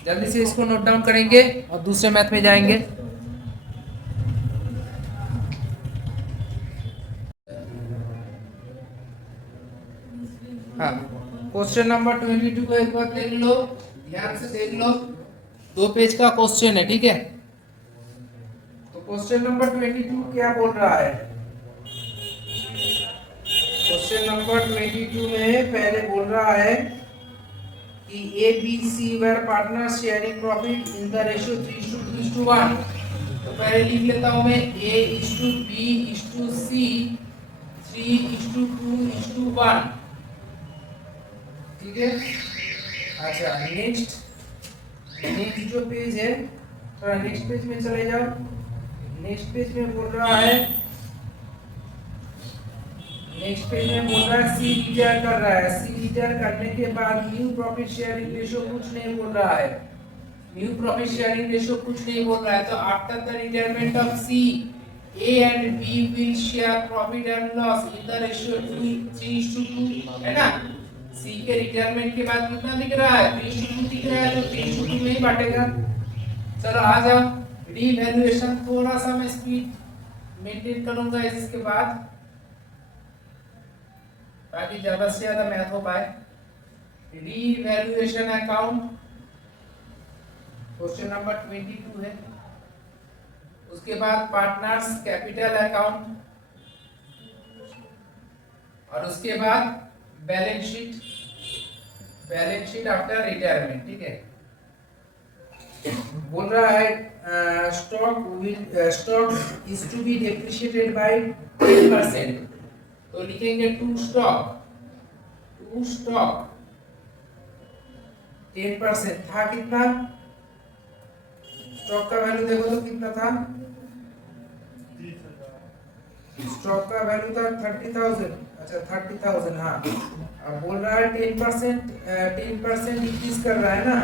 जल्दी से इसको नोट डाउन करेंगे और दूसरे मैथ में जाएंगे। हाँ, क्वेश्चन नंबर 22 को एक बार देख लो, ध्यान से देख लो। 2 पेज का क्वेश्चन है, ठीक है। तो क्वेश्चन नंबर 22 क्या बोल रहा है? क्वेश्चन नंबर 22 में पहले बोल रहा है कि A B C were partner sharing profit in the ratio 3:1। तो पहले लिख लेता हूं मैं A:B:C 3:2:1, ठीक है। अच्छा नेक्स्ट जो पेज है, थोड़ा नेक्स्ट पेज में चले जाओ। नेक्स्ट पेज में बोल रहा है सी रिटायर कर रहा है। सी रिटायर करने के बाद न्यू प्रॉफिट शेयरिंग रेशियो कुछ नहीं बोल रहा है। न्यू प्रॉफिट शेयरिंग रेशियो कुछ नहीं बोल रहा है। तो after the retirement of C, A and B will share profit and loss in the ratio 3:2, है ना। सी के रिटायरमेंट के बाद कितना दिख रहा है? 3:2 दिख रहा है, तो 3:2 में ही बांटेगा। चलो आ जाओ, रीवैल्यूएशन थोड़ा सा मैं स्पीड मेंटेन करूंगा इसके बाद, ताकि ज्यादा से ज्यादा मैथ हो पाए। रीवैल्यूएशन अकाउंट क्वेश्चन नंबर 22 है। उसके बाद पार्टनर्स कैपिटल अकाउंट, और उसके बाद बैलेंस शीट आफ्टर रिटायरमेंट, ठीक है। बोल रहा है stock is to be depreciated by 10%। तो लिखेंगे टू स्टॉक 10% था। कितना स्टॉक का वैल्यू देखो तो कितना था? स्टॉक का वैल्यू था 30,000। अच्छा 30,000, हाँ। अब बोल रहा है 10% इंक्रीज कर रहा है ना,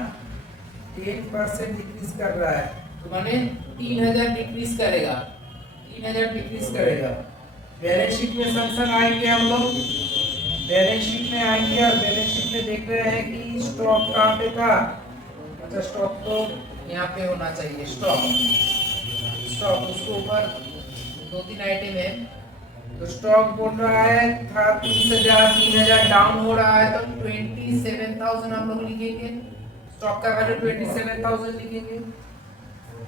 10% डिक्रीज कर रहा है। तो माने 3,000 डिक्रीज करेगा, 3,000 डिक्रीज करेगा। बैलेंस शीट में संग आएंगे हम लोग, बैलेंस शीट में आएंगे और बैलेंस शीट में देख रहे हैं कि स्टॉक कहाँ पे था। अच्छा स्टॉक तो यहाँ पे होना चाहिए। स्टॉक उसके ऊपर 2-3 आइटम है। तो स्टॉक बोल रहा है था 30,000 डाउन हो रहा है, तो 27,000 हम लोग लिखेंगे। स्टॉक का वैल्यू 27,000 लिखेंगे।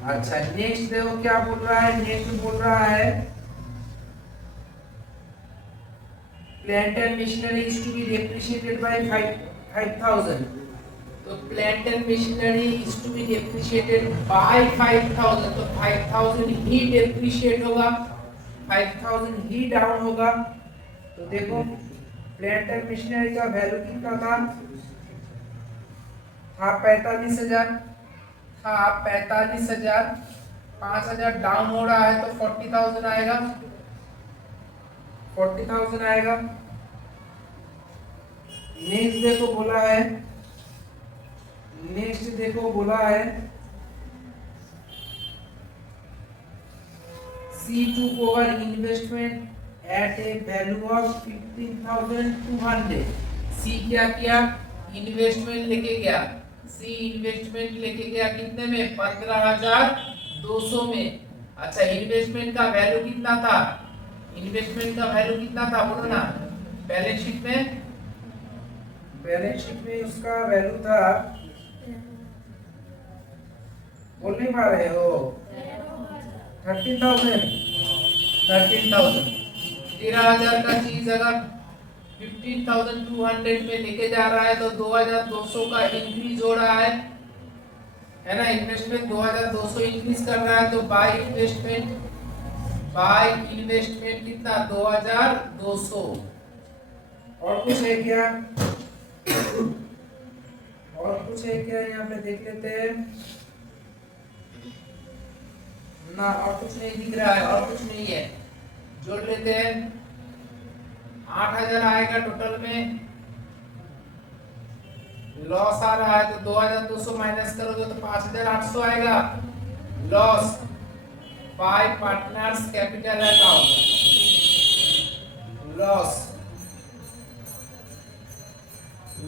अच्छा नेक्स्ट देखो क्या बोल रहा है। नेक्स्ट बोल रहा है plant and machinery is to be depreciated by 5,000। तो plant and machinery is to be depreciated by 5,000। तो 5,000 ही डेप्रिशिएट होगा, 5,000 ही डाउन होगा। तो देखो प्लांट एंड मशीनरी का वैल्यू कितना था? 45,000 था, 45,000। 5,000 डाउन हो रहा है, तो 40,000 आएगा, 40,000 आएगा। नेक्स्ट देखो बोला है C took over investment at a value of 15,200। C क्या किया? इन्वेस्टमेंट लेके गया। C इन्वेस्टमेंट लेके गया कितने में? 15,200 में। अच्छा इन्वेस्टमेंट का वैल्यू कितना था? बोलो ना। बैलेंस शीट में उसका वैल्यू था, बोल नहीं पा रहे हो? 13,000। 13,000 का चीज अगर 15,200 में लेके जा रहा है, तो 2,200 का इंक्रीज हो रहा है ना। इन्वेस्टमेंट 2,200 इंक्रीज कर रहा है, तो बाय इन्वेस्टमेंट कितना? 2,200। और कुछ है क्या? यहाँ पे देख लेते हैं। ना और कुछ नहीं दिख रहा है, और कुछ नहीं है। जोड़ लेते हैं। 8000 आएगा टोटल में, लॉस आ रहा है तो 2200 माइनस करोगे तो 5800 आएगा loss. 5 partners capital account loss,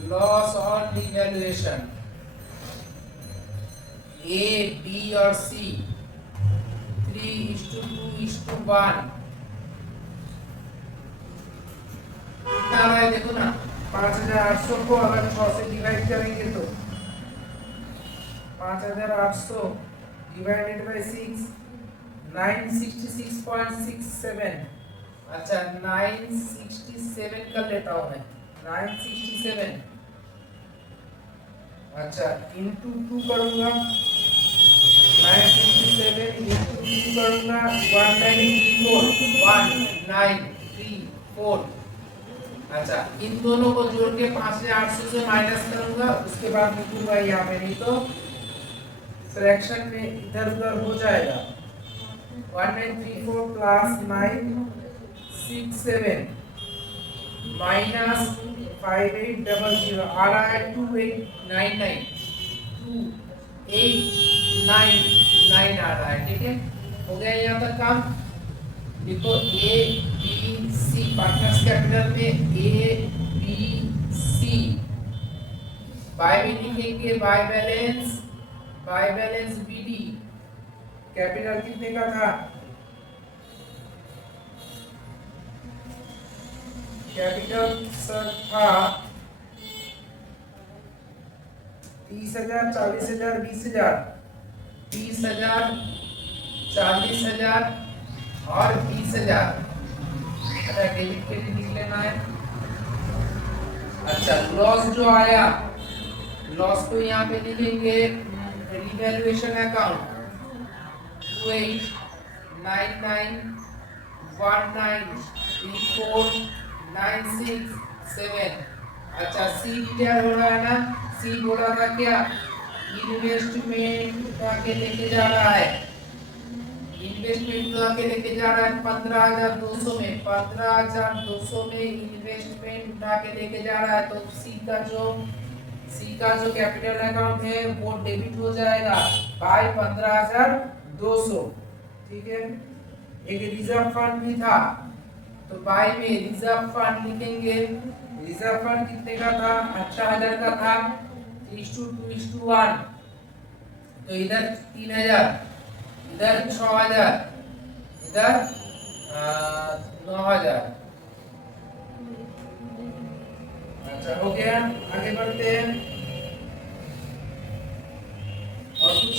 loss on devaluation A B और सी 3:2:1 कितना आ रहा है देखो ना। 5800 को अगर 6 से डिवाइड करेंगे तो 5800 डिवाइडेड बाय 6 966.67। अच्छा 967 कर लेता हूं मैं, 967 अच्छा इंटू 2 करूंगा, 967 इंटू 2 करूंगा 1934। अच्छा इन दोनों को जोड़ के 5800 से माइनस करूंगा, उसके बाद लिखूंगा यहाँ पे, नहीं तो फ्रैक्शन में इधर उधर हो जाएगा। 1934 प्लस 967 माइनस 5800 आ रहा है 2899 आ रहा है। ठीक है, हो गया यहाँ तक काम। देखो A B C partners capital में ए बी सी, बाय भी लिखेंगे, by balance B D. Capital कितने का था? कैपिटल सर था 30,000 40,000 20,000, 30,000 40,000 और 20,000। अच्छा डेबिट क्रेडिट लिख लेना है। अच्छा लॉस जो आया, लॉस को यहाँ पे लिखेंगे रिवैल्यूएशन अकाउंट 2899193496 अच्छा सी रिटायर हो रहा है ना, सी बोला था क्या, इन्वेस्टमेंट आके लेके जा रहा है, इन्वेस्टमेंट आके लेके जा रहा है 15,200 में, 15,200 में इन्वेस्टमेंट आके लेके जा रहा है। तो सी का जो कैपिटल अकाउंट है वो डेबिट हो जाएगा बाय 15,200। ठीक है, एक रिजर्व फंड भी था तो बाय में रिजर्व फंड लिखेंगे। रिजर्व फंड कितने का था? 18,000 का था, 3:2:1। तो इधर 3,000, इधर 6,000, इधर 9,000। अच्छा हो गया, आगे बढ़ते हैं। और कुछ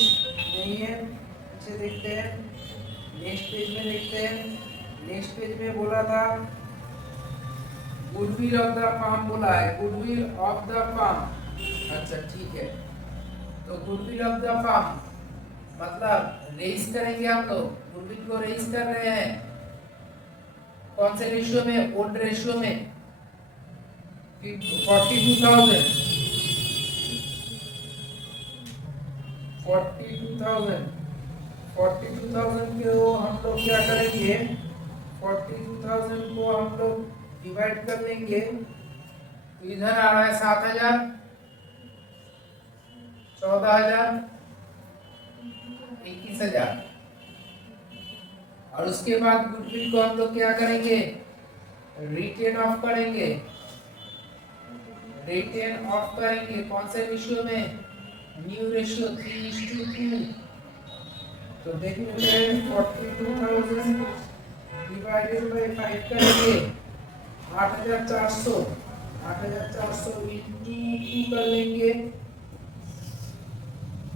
नहीं है, पीछे देखते हैं, नेक्स्ट पेज में देखते हैं। नेक्स्ट पेज में बोला था गुडविल ऑफ द फार्म, बोला है गुडविल ऑफ द फार्म। अच्छा ठीक है, तो गुडविल ऑफ द फार्म मतलब रेज करेंगे हम लोग, गुडविल को रेज कर रहे हैं कौन से रेशियो में? ओल्ड रेशियो में 42,000 को हम लोग क्या करेंगे, 42,000 को हम लोग डिवाइड कर लेंगे तो इधर आ रहा है 7,000, 14,000, 21,000। और उसके बाद गुडविल को हम लोग क्या करेंगे, रिटेन ऑफ करेंगे। रिटेन ऑफ करेंगे कौन से रेशियो में? New ratio 3:2। तो देख लेते हैं 42,000 डिवाइडेड बाय 5 करेंगे 8,400, 8,400 इंटू 2 कर लेंगे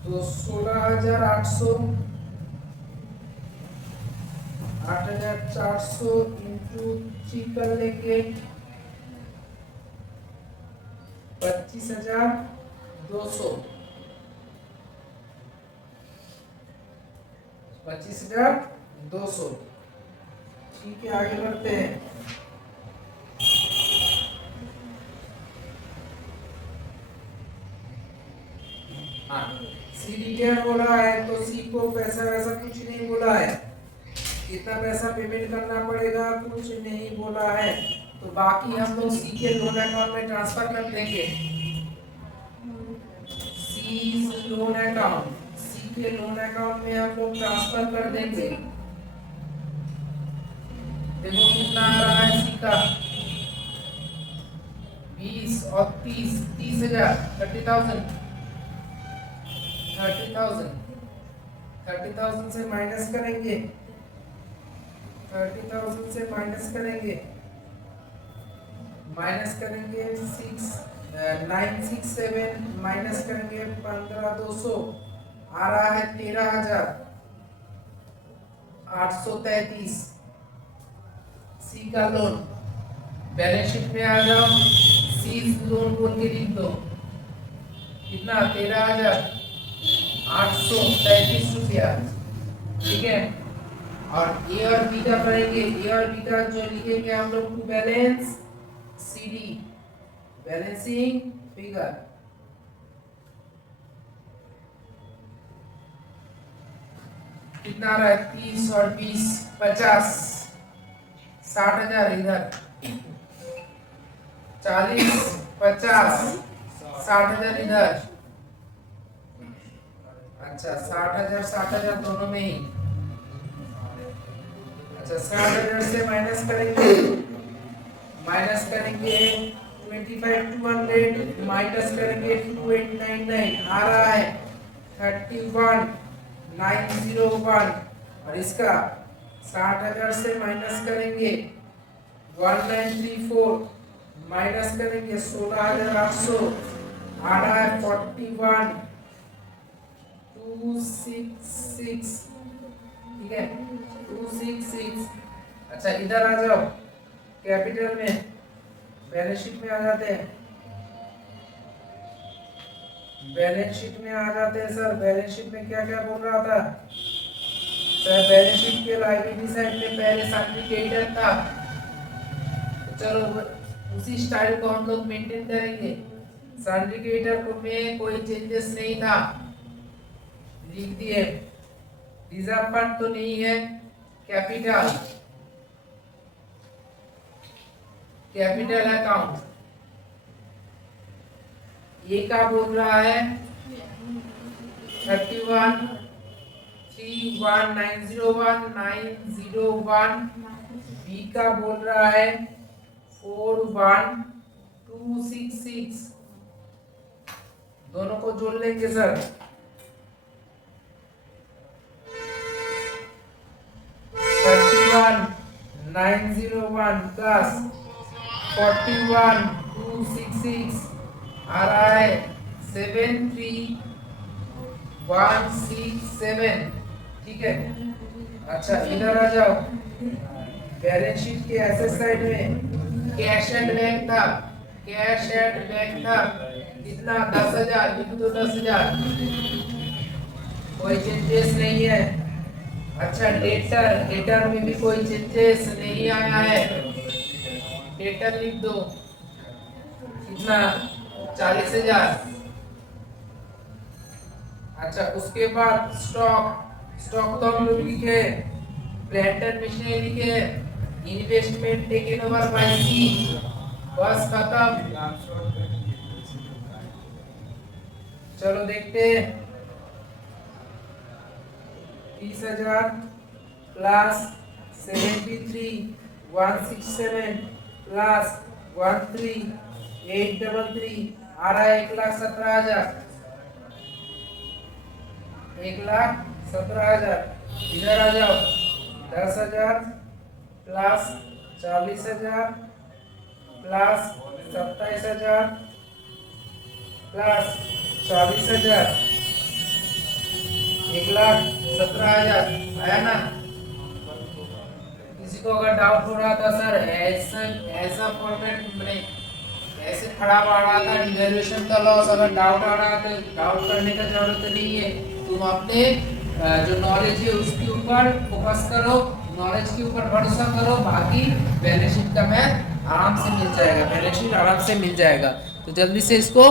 तो 16,800, 8,400 इंटू 3 कर लेंगे 25,200, 25,200। ठीक है, आगे बढ़ते हैं। हाँ, सी रिटर्न हो रहा है तो सी को पैसा वैसा कुछ नहीं बोला है, कितना पैसा पेमेंट करना पड़ेगा कुछ नहीं बोला है, तो बाकी हम लोग सी के लोन अकाउंट में ट्रांसफर कर देंगे। सी लोन अकाउंट, सी के लोन अकाउंट में हम लोग ट्रांसफर कर देंगे। देखो कितना आ रहा है सी का, 20 और 30, 30,000, 30,000, 30,000, 30,000 से माइनस करेंगे, 30,000 से माइनस करेंगे, माइनस करेंगे 967 माइनस करेंगे 15,200 आ रहा है 13,833। सी का लोन बैलेंस शीट में आ जाओ, सी लोन बोल के लिख दो, कितना 13,833 रुपया, ठीक है। और ए और बी का करेंगे, ए और बी का जो लिखेंगे हम लोग to balance C D, balancing figure, कितना आ रहा है 30 और 20 50, 60,000 इधर, 40 50 60,000 इधर, अच्छा 60,000 60,000 दोनों में ही, अच्छा 60,000 से माइनस करेंगे, माइनस करेंगे 25,200 माइनस करेंगे 2899 आ रहा है 31,901, और इसका 60,000 से माइनस करेंगे 1934 माइनस करेंगे 16,800 आ रहा है 41,266, ठीक है 266। अच्छा इधर आ जाओ, कैपिटल में बैलेंस शीट में आ जाते हैं, बैलेंस शीट में आ जाते हैं सर। बैलेंस शीट में क्या क्या बोल रहा था सर, बैलेंस शीट के लायबिलिटी साइड में पहले सर्टिफिकेट था, तो चलो उसी स्टाइल को हम लोग मेंटेन करेंगे। सर्टिफिकेटर को में कोई चेंजेस नहीं था, लिख दिए। रिजर्व फंड तो नहीं है, कैपिटल, कैपिटल अकाउंट, ये का बोल रहा है 31,31901,901, बी का बोल रहा है 41,266, दोनों को जोड़ लेंगे सर, 31,901 प्लस 41,266 आ रहा है 73,167, ठीक है। अच्छा इधर आ जाओ, बैलेंस शीट के एसेट साइड में कैश एंड बैंक था, कैश एंड बैंक था कितना 10,000, लिख दो 10,000, कोई चेंजेस नहीं है। अच्छा डेटर, डेटर में भी कोई चेंजेस नहीं आया है, डेटर लिख दो कितना 40,000। अच्छा उसके बाद स्टॉक, स्टॉक तो हम लोग लिखे, प्लांट एंड मशीनरी लिखे, इन्वेस्टमेंट टेकन ओवर बाय सी, बस खत्म। चलो देखते हैं, 30,000 प्लस 73,167 प्लस 13,833 आ रहा है 1,17,000, 1,17,000। इधर आ जाओ, 10,000 प्लस 40,000 प्लस 27,000 प्लस 40,000, 1,17,000 आया ना। किसी को अगर डाउट हो रहा था सर ऐसा फॉर्मेट में ऐसे खराब आ रहा था डिवेल्यूएशन का लॉस, अगर डाउट आ रहा था डाउट करने का जरूरत नहीं है, तुम अपने जो नॉलेज है उसके ऊपर फोकस करो, नॉलेज के ऊपर भरोसा करो, बाकी बैलेंस शीट का मैथ आराम से मिल जाएगा, बैलेंस शीट आराम से मिल जाएगा। तो जल्दी से इसको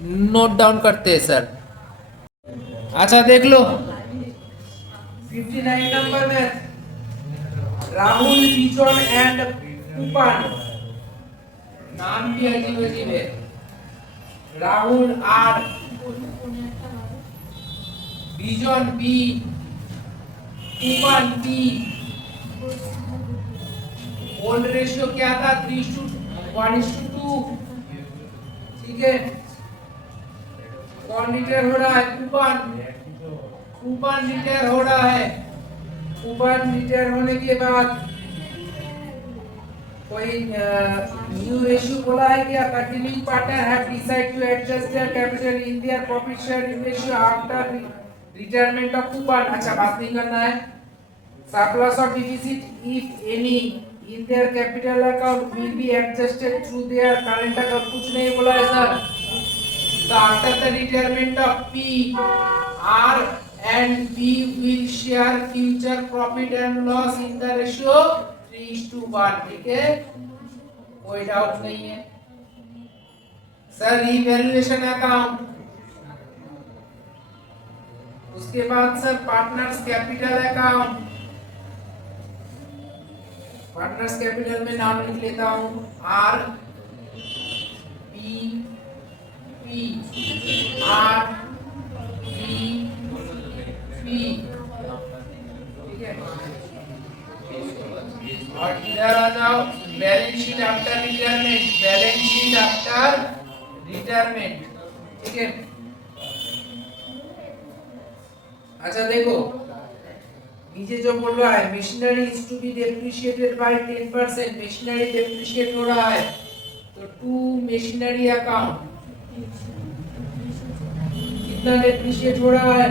नोट डाउन करते हैं सर। अच्छा देख लो 59 नंबर में राहुल बिजॉन एंड कूपन, नाम भी अजीब अजीब है। राहुल आर, बिजॉन बी, कूपन बी। ओल्ड रेशियो क्या था 3:1:2, ठीक है। कौन रिटायर हो रहा है? कूपन, कूपन रिटायर हो रहा है। कूपन रिटायर होने के बाद कोई न्यू रेशियो बोला है क्या? Continuing partner have decide to adjust their capital in their profit sharing ratio after retirement of कूपन। अच्छा बात नहीं करना है। सरप्लस और deficit if any in their capital account will be adjusted through their current account. कुछ नहीं बोला है sir. So after the retirement of P, R and B will share future profit and loss in the ratio 3:1, ठीक है, कोई doubt नहीं है sir. Revaluation account, उसके बाद sir partners capital account. Partners capital में नाम लिख लेता हूं R P P R P P, ठीक है। और इधर आ जाओ balance sheet after retirement, balance sheet after retirement, ठीक है। अच्छा देखो नीचे जो बोल रहा है machinery is to be depreciated by 10%, machinery depreciate हो रहा है तो टू मशीनरी अकाउंट कितना डेप्रिशिएट हो रहा है?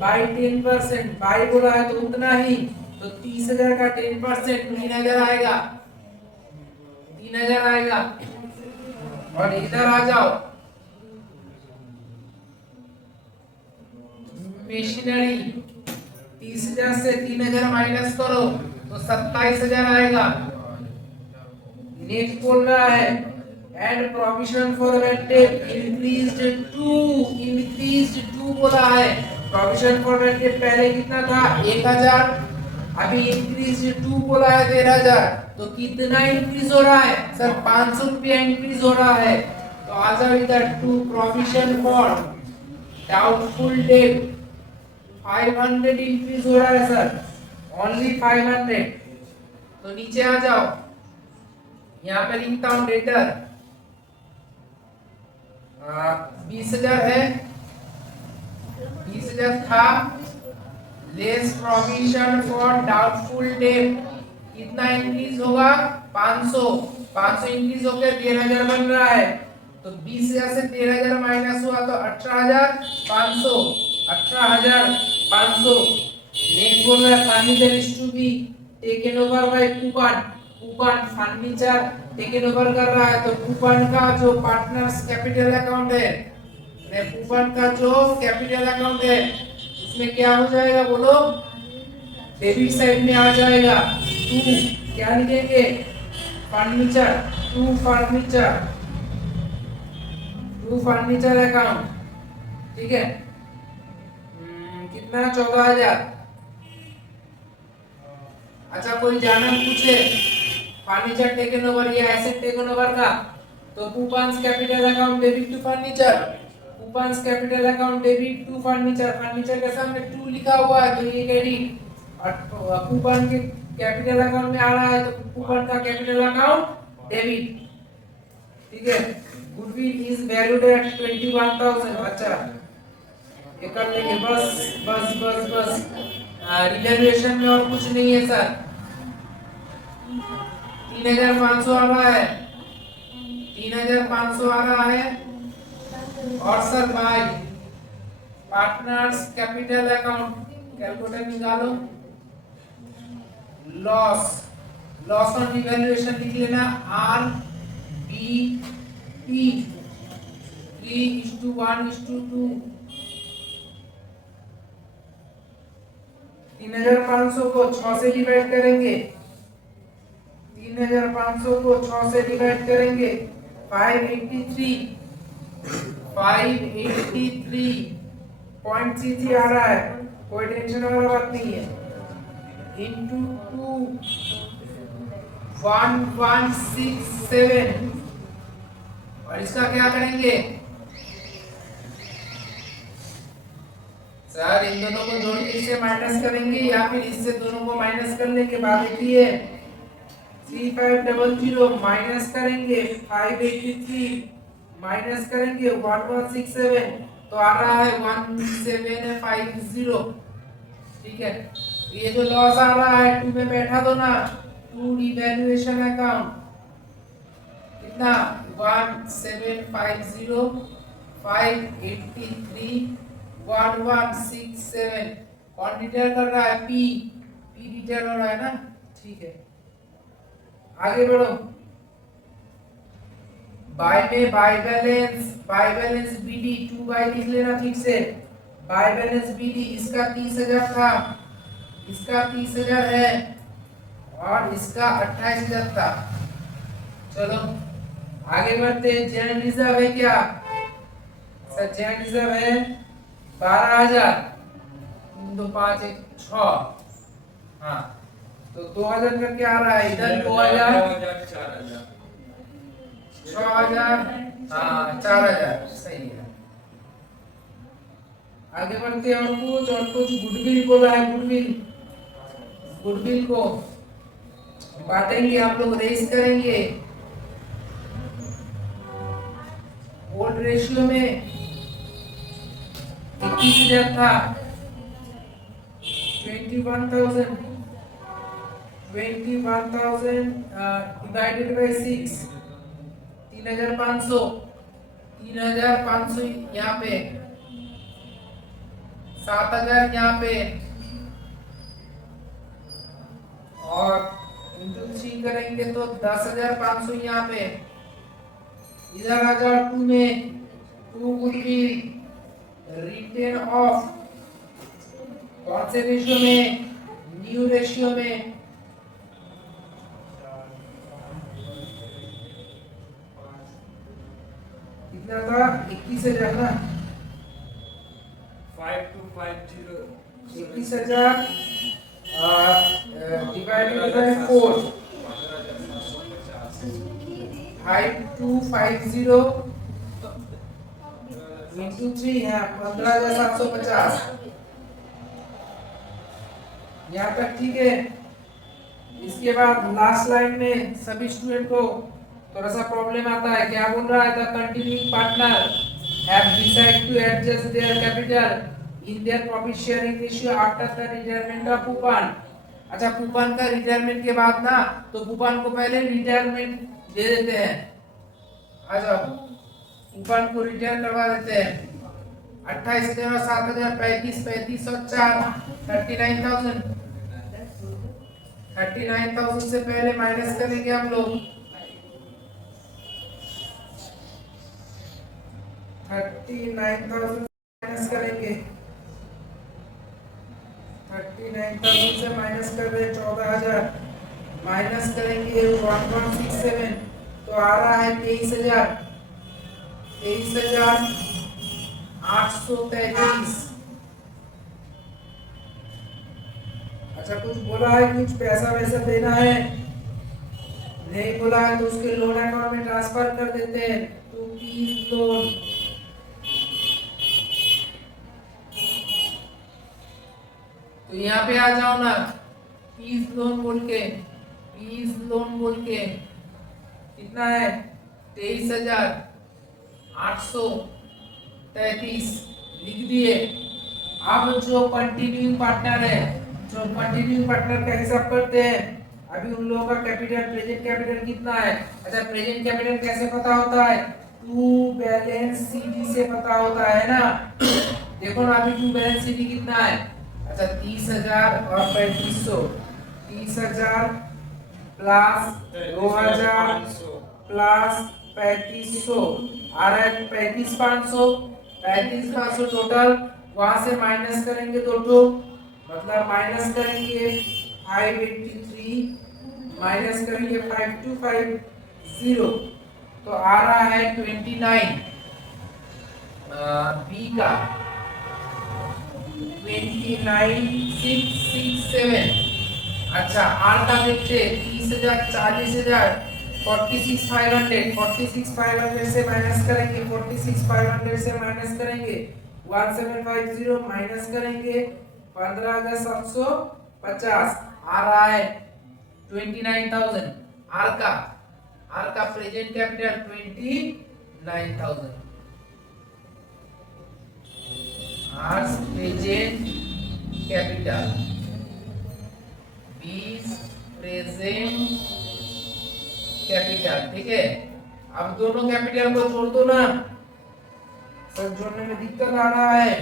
बाय 10%, बाय बोला है तो उतना ही, तो 30,000 का 10% 3,000 आएगा, 3,000 आएगा। और इधर आ जाओ मशीनरी 30,000 से 3,000 माइनस करो तो 27,000 आएगा। नेक्स्ट बोल रहा है and provision for bad debt increased to बोला है। प्रोविजन फॉर बैड डेट पहले कितना था? 1,000, अभी इंक्रीज्ड टू बोला है 13,000, तो कितना इंक्रीज हो रहा है सर? 500 रुपया इंक्रीज हो रहा है। तो आ जाओ इधर to provision for doubtful debt 500 increase हो रहा है सर, ओनली 500। तो नीचे आ जाओ, यहाँ पे लिखता हूँ डेटर 20,000 है, 20,000 था, less provision for doubtful date कितना इंक्रीज होगा? 500 इंक्रीज होकर 13,000 बन रहा है। तो 20,000 से 13,000 माइनस हुआ तो 18,500, 18,500। नेक्स्ट बोल रहा है furniture is to be taken over by कूपन, कूपन फर्नीचर टेकन ओवर कर रहा है तो कूपन का जो पार्टनर्स कैपिटल अकाउंट है, कूपन का जो कैपिटल अकाउंट है उसमें क्या हो जाएगा बोलो? डेबिट साइड में आ जाएगा। टू क्या लिखेंगे? फर्नीचर, टू फर्नीचर अकाउंट, ठीक है। कितना? 14,000। अच्छा कोई जाना पूछे फर्नीचर टेकन ओवर या एसेट टेकन ओवर का, तो कूपन्स capital account debit to furniture, कूपन्स capital account debit to furniture, furniture के सामने टू लिखा हुआ है तो ये क्रेडिट, और कूपन के कैपिटल अकाउंट में आ रहा है तो कूपन का कैपिटल अकाउंट डेबिट, ठीक है। Goodwill is valued at 21,000। अच्छा ये कर लेंगे, बस रिवैल्यूएशन में और कुछ नहीं है सर। 3,500 आ रहा है, 3,500 आ रहा है। और sir bye partners capital account calculator निकालो। लॉस ऑन रिवैल्यूएशन लिख लेना आर बी पी 3:1:2। 3,500 को 6 से डिवाइड करेंगे, 3,500 को 6 से डिवाइड करेंगे 583 0.33 आ रहा है, कोई टेंशन वाला बात नहीं है। इंटू 2 1167 और इसका क्या करेंगे सर? इन दोनों को जोड़ के इससे माइनस करेंगे या फिर इससे दोनों को माइनस करने के बाद देखिए 3500 माइनस करेंगे 583 माइनस करेंगे 1167 तो आ रहा है 1750। ठीक है, ये जो लॉस आ रहा है 2 में बैठा दो ना, 2 रिवैल्यूएशन अकाउंट कितना 1750 583 1167 कौन रिटर्न कर रहा है? पी रिटर्न हो रहा है ना। ठीक है, आगे बढ़ो। बाय में बाय बैलेंस बीडी 2 बाय लिख लेना ठीक से। बाय बैलेंस बीडी इसका 30,000 था, इसका 30,000 है और इसका 28,000 था। चलो आगे बढ़ते। जेन रिजर्व है क्या सर? जेन रिजर्व है 12,000 2 5 1 6। हाँ तो 2,000 का क्या आ रहा है इधर? 2,000 6,000 हाँ 4,000 सही है। आगे बढ़ते और कुछ गुडविल बोला है। गुडविल को बांटेंगे हम लोग, रेस करेंगे। ओल्ड रेशियो में 21,000 था, 21,000 डिवाइडेड बाय 6 3,500 यहाँ पे 7,000 यहाँ पे और इंटू 3 करेंगे तो 10,500 यहाँ पे। इधर आ जाओ 2 में 2 गुडविल रिटेन ऑफ कौन से रेशियो में? न्यू रेशियो में। कितना था? 21,000 ना। 5250 21,000 डिवाइडेड बाय 4 5250 इंटू 3 है 15,750। यहाँ तक ठीक है। इसके बाद लास्ट लाइन में सभी स्टूडेंट को थोड़ा सा प्रॉब्लम आता है। क्या बोल रहा है? The continuing partner have decided to adjust their capital in their profit sharing ratio after the retirement of Pupan. अच्छा, पुपान का रिटायरमेंट के बाद ना तो पुपान को पहले रिटायरमेंट दे देते हैं। आ जाओ, पुपान को रिटायर करवा देते हैं। 28,000 और 7,000 35 और 4 39,000 से पहले माइनस करेंगे हम लोग 39,000 माइनस करेंगे। 39,000 से माइनस कर रहे 14,000 माइनस करेंगे 1167 तो आ रहा है 23,833। अच्छा, कुछ बोला है? कुछ पैसा वैसा देना है? नहीं बोला है तो उसके लोन अकाउंट में ट्रांसफर कर देते हैं। तो पीस लोन तो यहाँ पे आ जाओ ना, पीस लोन बोल के कितना है? 23,833 लिख दिए। अब जो कंटिन्यूइंग पार्टनर है, जो कंटिन्यूइंग पार्टनर का हिसाब करते हैं। अभी उन लोगों का कैपिटल, प्रेजेंट कैपिटल कितना है? अच्छा, प्रेजेंट कैपिटल कैसे पता होता है? टू बैलेंस सीडी से पता होता है ना। देखो ना, अभी टू बैलेंस सीडी कितना है? अच्छा, 30,000 और 3500। 30,000 प्लस 2,000 प्लस 3500 आ रहा है 35,500 टोटल। वहां से माइनस करेंगे दो, मतलब माइनस करेंगे 583 माइनस करेंगे 5250 तो आ रहा है 29 बी का 29,667। अच्छा आर का देखते 30,000 40,000 46,500 से माइनस करेंगे 46,500 से माइनस करेंगे 1750 माइनस करेंगे 15,750 आ रहा है 29,000। आर का present capital 29,000। R present capital 20 present capital. ठीक है, अब दोनों कैपिटल को जोड़ दो ना, सब जोड़ने में दिक्कत आ रहा है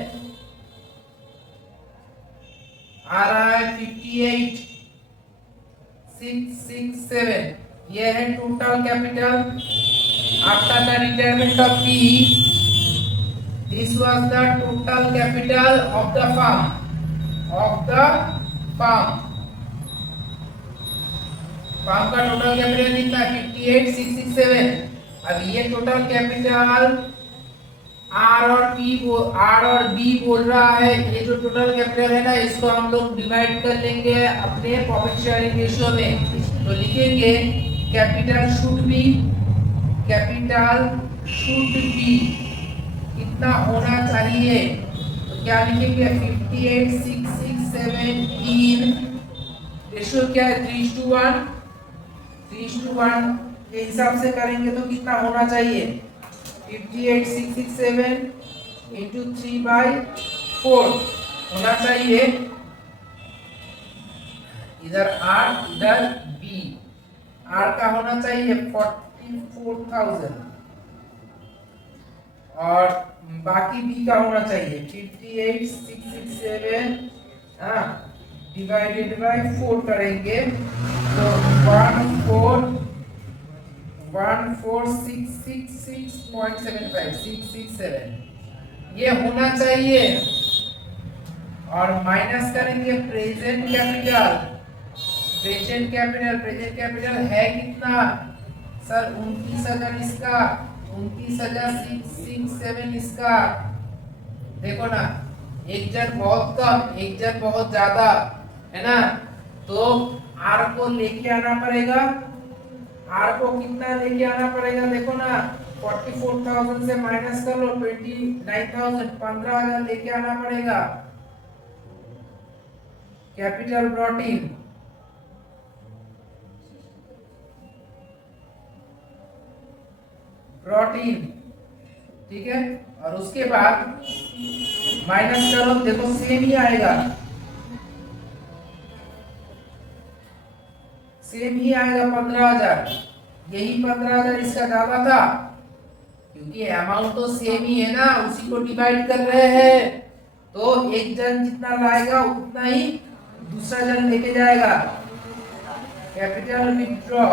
58,667। ये है total capital after the retirement of P. This was the total capital of the firm firm का टोटल कैपिटल कितना है 58,667। अब ये टोटल कैपिटल आर और बी बोल रहा है। ये जो टोटल कैपिटल है ना, इसको हम लोग डिवाइड कर लेंगे अपने प्रॉफिट शेयरिंग रेशियो में। तो लिखेंगे कैपिटल शुड बी कितना होना चाहिए, तो क्या लिखेंगे 58,667 रेशियो क्या है 3:1 के हिसाब से करेंगे तो कितना होना चाहिए 58,667 into 3/4 होना चाहिए। इधर आर इधर बी। आर का होना चाहिए 44,000 और बाकी बी का होना चाहिए 58,667 डिवाइडेड बाय 4 करेंगे तो 14,667 ये होना चाहिए। और माइनस करेंगे प्रेजेंट कैपिटल है कितना सर 29,000 इसका 29,667 इसका। देखो ना, एक जन बहुत कम एक जन बहुत ज्यादा है ना, तो आर को लेके आना पड़ेगा। आर को कितना लेके आना पड़ेगा देखो ना 44,000 से माइनस कर लो 29,000 15,000 लेके आना पड़ेगा। कैपिटल ब्रॉट इन ठीक है, और उसके बाद माइनस करो देखो सेम ही आएगा 15,000। यही 15,000 इसका ज्यादा था क्योंकि अमाउंट तो सेम ही है ना, उसी को डिवाइड कर रहे हैं। तो एक जन जितना लाएगा उतना ही दूसरा जन लेके जाएगा। कैपिटल विथड्रॉ,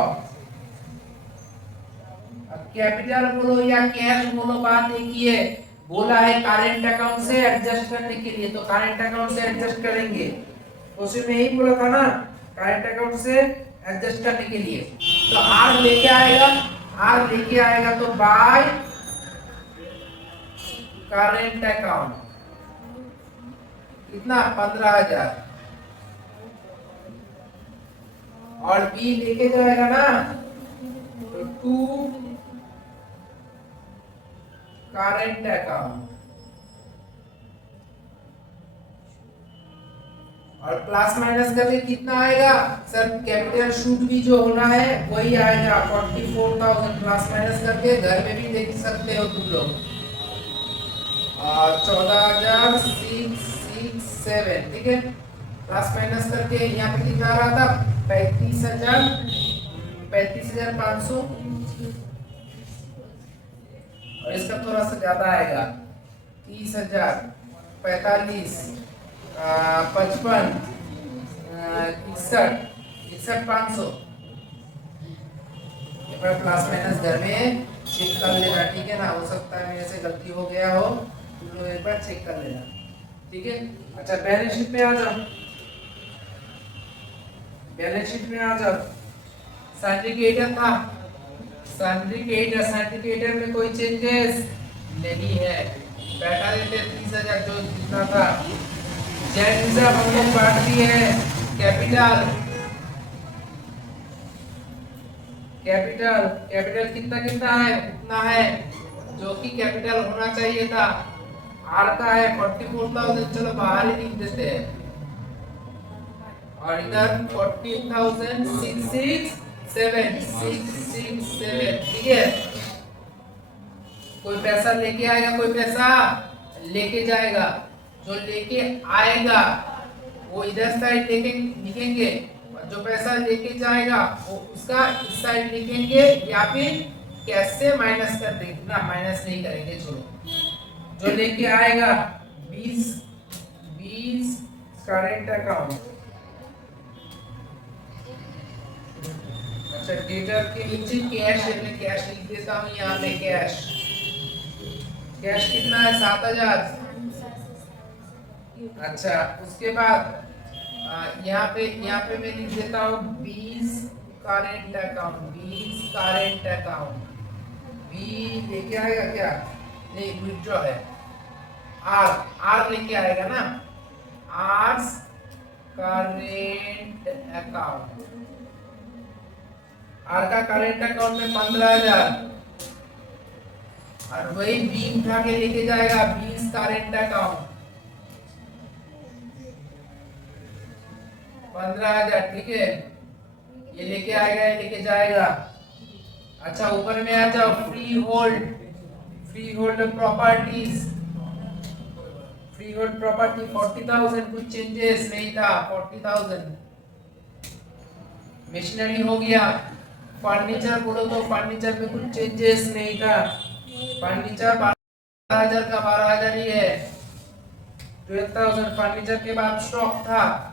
अब कैपिटल बोलो या कैश बोलो बात एक ही है। बोला है करेंट अकाउंट से एडजस्ट करने के लिए, तो करेंट अकाउंट से एडजस्ट करेंगे। उसी में ही बोला था ना करेंट अकाउंट से एडजस्ट करने के लिए। तो आर लेके आएगा तो बाय करेंट अकाउंट कितना 15,000 और बी लेके जाएगा ना तो 2 करेंट अकाउंट और प्लस माइनस करके कितना आएगा सर कैपिटल शुड भी जो होना है वही आएगा 44,000 प्लस माइनस करके घर में भी देख सकते हो तुम लोग। 14,667 ठीक है, प्लस माइनस करके यहाँ पे दिखा रहा था 35,500 और इसका थोड़ा सा ज्यादा आएगा 30,000 45 55 61,500। प्लस माइनस घर में चेक कर लेना ठीक है ना, हो सकता है मेरे से गलती हो गया हो, तुम लोग एक बार चेक कर लेना ठीक है। अच्छा बैलेंस शीट में आ जाओ, सिंडिकेटर था, सिंडिकेटर में कोई चेंजेस नहीं है। बैठा देते 30,000 जो जितना था। जेड रिजर्व हम लोग बांट दिए है कैपिटल। कैपिटल कैपिटल कितना कितना है उतना है जो कि कैपिटल होना चाहिए था। आर का है 44,000, चलो बाहर ही लिख देते हैं। और इधर 14,667 ठीक है। कोई पैसा लेके आएगा, कोई पैसा लेके जाएगा। जो लेके आएगा वो इधर साइड लेके लिखेंगे, और जो पैसा लेके जाएगा वो उसका इस साइड लिखेंगे, या फिर कैश से माइनस कर देंगे ना, माइनस नहीं करेंगे, छोड़ो। जो लेके आएगा 20 करेंट अकाउंट। अच्छा, डेटर के नीचे कैश है, मैं कैश लिख देता हूँ यहाँ पे। कैश कितना है 7,000। अच्छा, उसके बाद यहाँ पे मैं लिख देता हूँ 20 current account. 20 current account B लेके आएगा क्या, नहीं विथड्रॉ है। आर लेके आएगा ना, आर्स करेंट अकाउंट। आर का करेंट अकाउंट में 15,000, और वही बी उठा के लेके जाएगा 20 करेंट अकाउंट 15,000, ठीक है। ये लेके आएगा, ये लेके जाएगा। अच्छा, ऊपर में आ जाओ, free hold properties. Free hold property 40,000, कुछ चेंजेस नहीं था, 40,000। मशीनरी हो गया। फर्नीचर बोलो तो फर्नीचर में कुछ चेंजेस नहीं था। फर्नीचर 12,000 का 12,000 ही है, 12,000। फर्नीचर के बाद स्टॉक था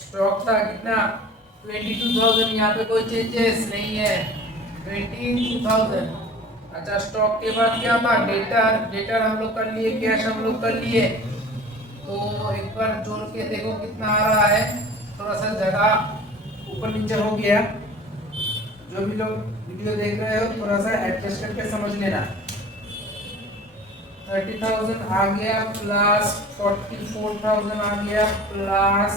कितना, 22,000। यहाँ पे कोई चेंजेस नहीं है, 22,000। अच्छा, स्टॉक के बाद क्या था, डेटर हम लोग कर लिए, कैश हम लोग कर लिए। तो एक बार जोड़ के देखो कितना आ रहा है। थोड़ा सा जगह ऊपर नीचे हो गया, जो भी लोग वीडियो देख रहे हो थोड़ा सा एडजस्ट करके समझ लेना। 30,000 आ गया, प्लस 44,000 आ गया, प्लस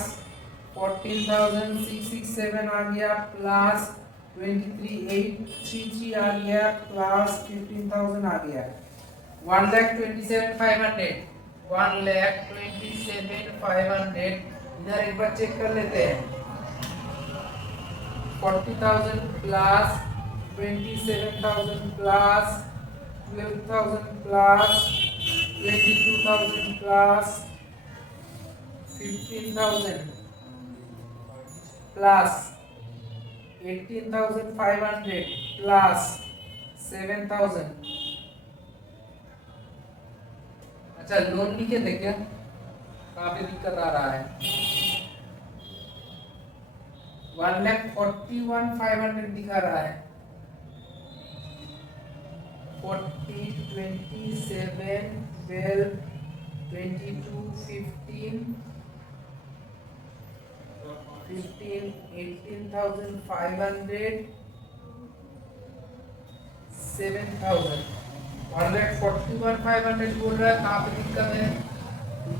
14,667 आ गया, प्लस 23,833 आ गया, प्लस 15,000 आ गया, 1,27,500। 1,27,500। इधर एक बार चेक कर लेते हैं। 40,000 plus 27,000 plus 12,000 plus 22,000 plus 15,000 plus 18,500 plus 7,000। अच्छा, लोन लिखे थे क्या, काफी दिक्कत आ रहा है। 1,41,500 दिखा रहा है। 40, 27, 12, 22, 15, 18,500, 7,000। 1,41,500 बोल रहा है, कहाँ पे दिक्कत है,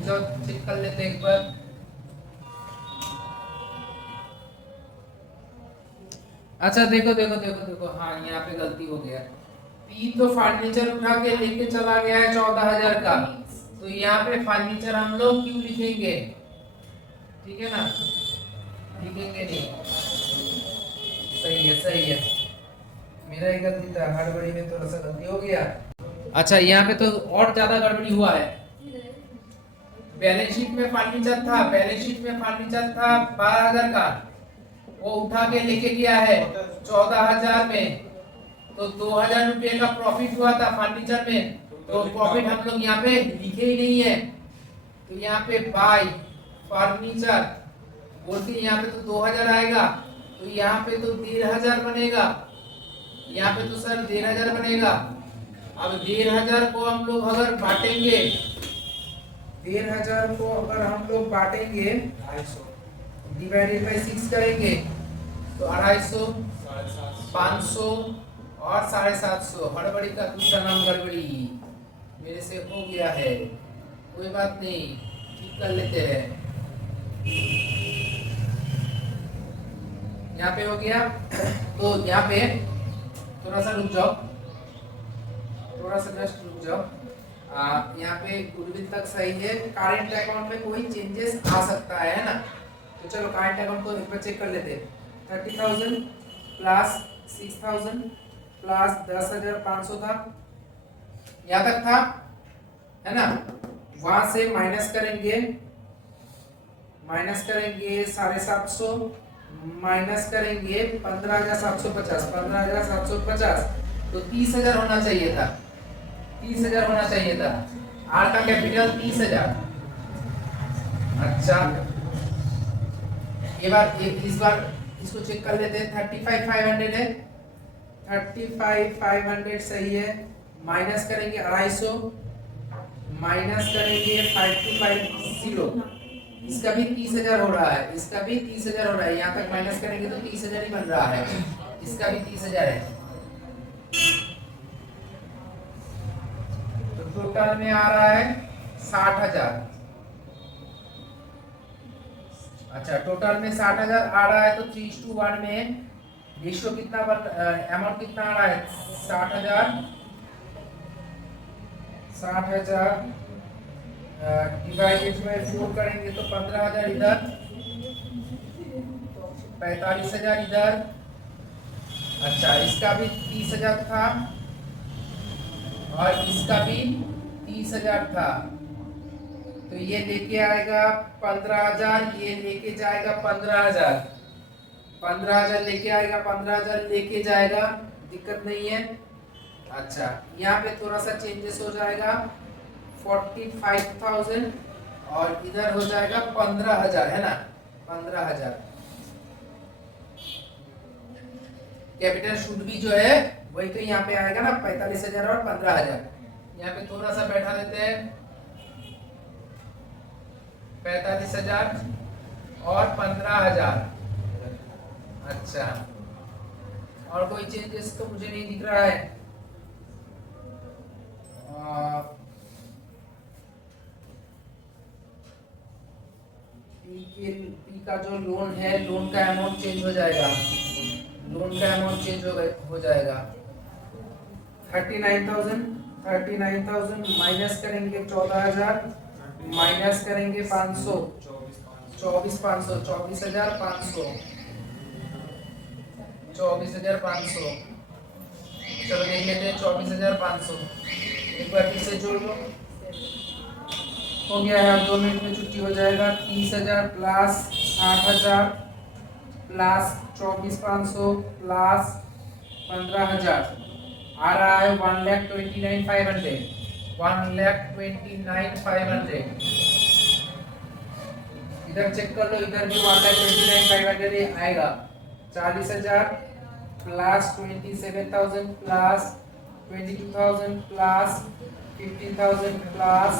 जो चेक कर लेते एक बार। अच्छा, देखो, हाँ यहाँ पे गलती हो गया। पी तो फर्नीचर उठा के लेके चला गया है 14,000 का, तो यहाँ पे फर्नीचर हम लोग क्यों लिखेंगे, ठीक है ना, लिखेंगे नहीं। सही है, मेरा ही गलती था, हड़बड़ी में थोड़ा सा गलती हो गया। अच्छा, यहाँ पे तो और ज्यादा गड़बड़ी हुआ है। बैलेंस शीट में फर्नीचर था 12,000 का, वो उठा के लेके गया है 14,000 में, तो 2,000 रुपये का प्रॉफिट हुआ था फर्नीचर में, तो प्रॉफिट हम लोग यहाँ पे लिखे ही नहीं है। तो यहाँ पे बाय फर्नीचर बोलते यहाँ पे तो 2,000 आएगा, तो यहाँ पे तो 1,500 बनेगा, यहाँ पे तो सर 1,500 बनेगा। अब 1,500 को हम लोग अगर बांटेंगे, 1,500 को अगर हम लोग बांटेंगे, डिवाइडेड बाय 6 करेंगे, तो 250, 500 और 750, हड़बड़ी का दूसरा नाम गड़बड़ी, मेरे से हो गया है, कोई बात नहीं, ठीक कर लेते हैं। यहाँ पे हो गया, तो यहाँ पे थोड़ा सा रुक जाओ, थोड़ा सा जस्ट रुक जाओ। यहाँ पे गुडविल तक सही है। करंट अकाउंट में कोई चेंजेस आ सकता है ना, तो चलो करंट अकाउंट को एक बार चेक कर लेते हैं। 30,000 प्लस 6,000 प्लस 10,500 था, यहाँ तक था, है ना। वहां से माइनस करेंगे 750, माइनस करेंगे 15,750, 15,750, तो 30,000 होना चाहिए था, 30,000 होना चाहिए था। आर का कैपिटल 30,000। अच्छा, इस बार इसको चेक कर लेते हैं। 35,500 है, 35,500 सही है। माइनस करेंगे 250, माइनस करेंगे 5250, इसका भी 30,000 हो रहा है, इसका भी 30,000 हो रहा है। यहाँ तक माइनस करेंगे तो 30,000 ही बन रहा है, इसका भी 30,000 है। तो टोटल में आ रहा है 60,000। अच्छा, टोटल में 60,000 आ रहा है, तो 3:1 में रेशियो कितना अमाउंट कितना आ रहा है? 60,000 डिवाइडेड बाय 4 करेंगे तो 15,000 इधर, 45,000 इधर। अच्छा, इसका भी 30,000 था और इसका भी 30,000 था, तो ये लेके आएगा 15,000, ये लेके जाएगा 15,000, 15,000 लेके आएगा, 15,000 लेके जाएगा, दिक्कत नहीं है। अच्छा, यहाँ पे थोड़ा सा चेंजेस हो जाएगा, 45,000 और इधर हो जाएगा 15,000, है ना, 15,000। कैपिटल शुड भी जो है वही तो यहाँ पे आएगा ना, 45,000 और 15,000। यहाँ पे थोड़ा सा बैठा देते हैं, 45,000 और 15,000। अच्छा, और कोई चेंजेस तो मुझे नहीं दिख रहा है। पी का जो लोन है, लोन का अमाउंट चेंज हो जाएगा, लोन का अमाउंट चेंज हो जाएगा। 39,000 माइनस करेंगे 14,000, माइनस करेंगे 500, 24,500, 24,500, 24,500। चलो देख लेते हैं 24,500, एक बार फिर से जोड़ लो, हो गया है, 2 मिनट में छुट्टी हो जाएगा। 30,000 प्लस 60,000 प्लस 24,500 प्लस 15,000 आ रहा है 1,29,500, 1,29,500। इधर चेक कर लो, इधर भी 1,29,500 आएगा। 40,000 plus 27,000 plus 22,000 plus 15,000 plus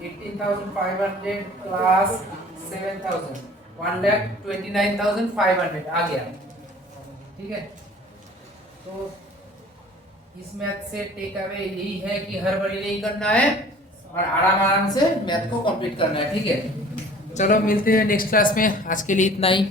18,500 plus 7,000, 1,29,500 आ गया। ठीक है, तो इस मैथ से टेक अवे यही है कि हड़बड़ी नहीं करना है और आराम आराम से मैथ को कंप्लीट करना है। ठीक है, चलो मिलते हैं नेक्स्ट क्लास में, आज के लिए इतना ही।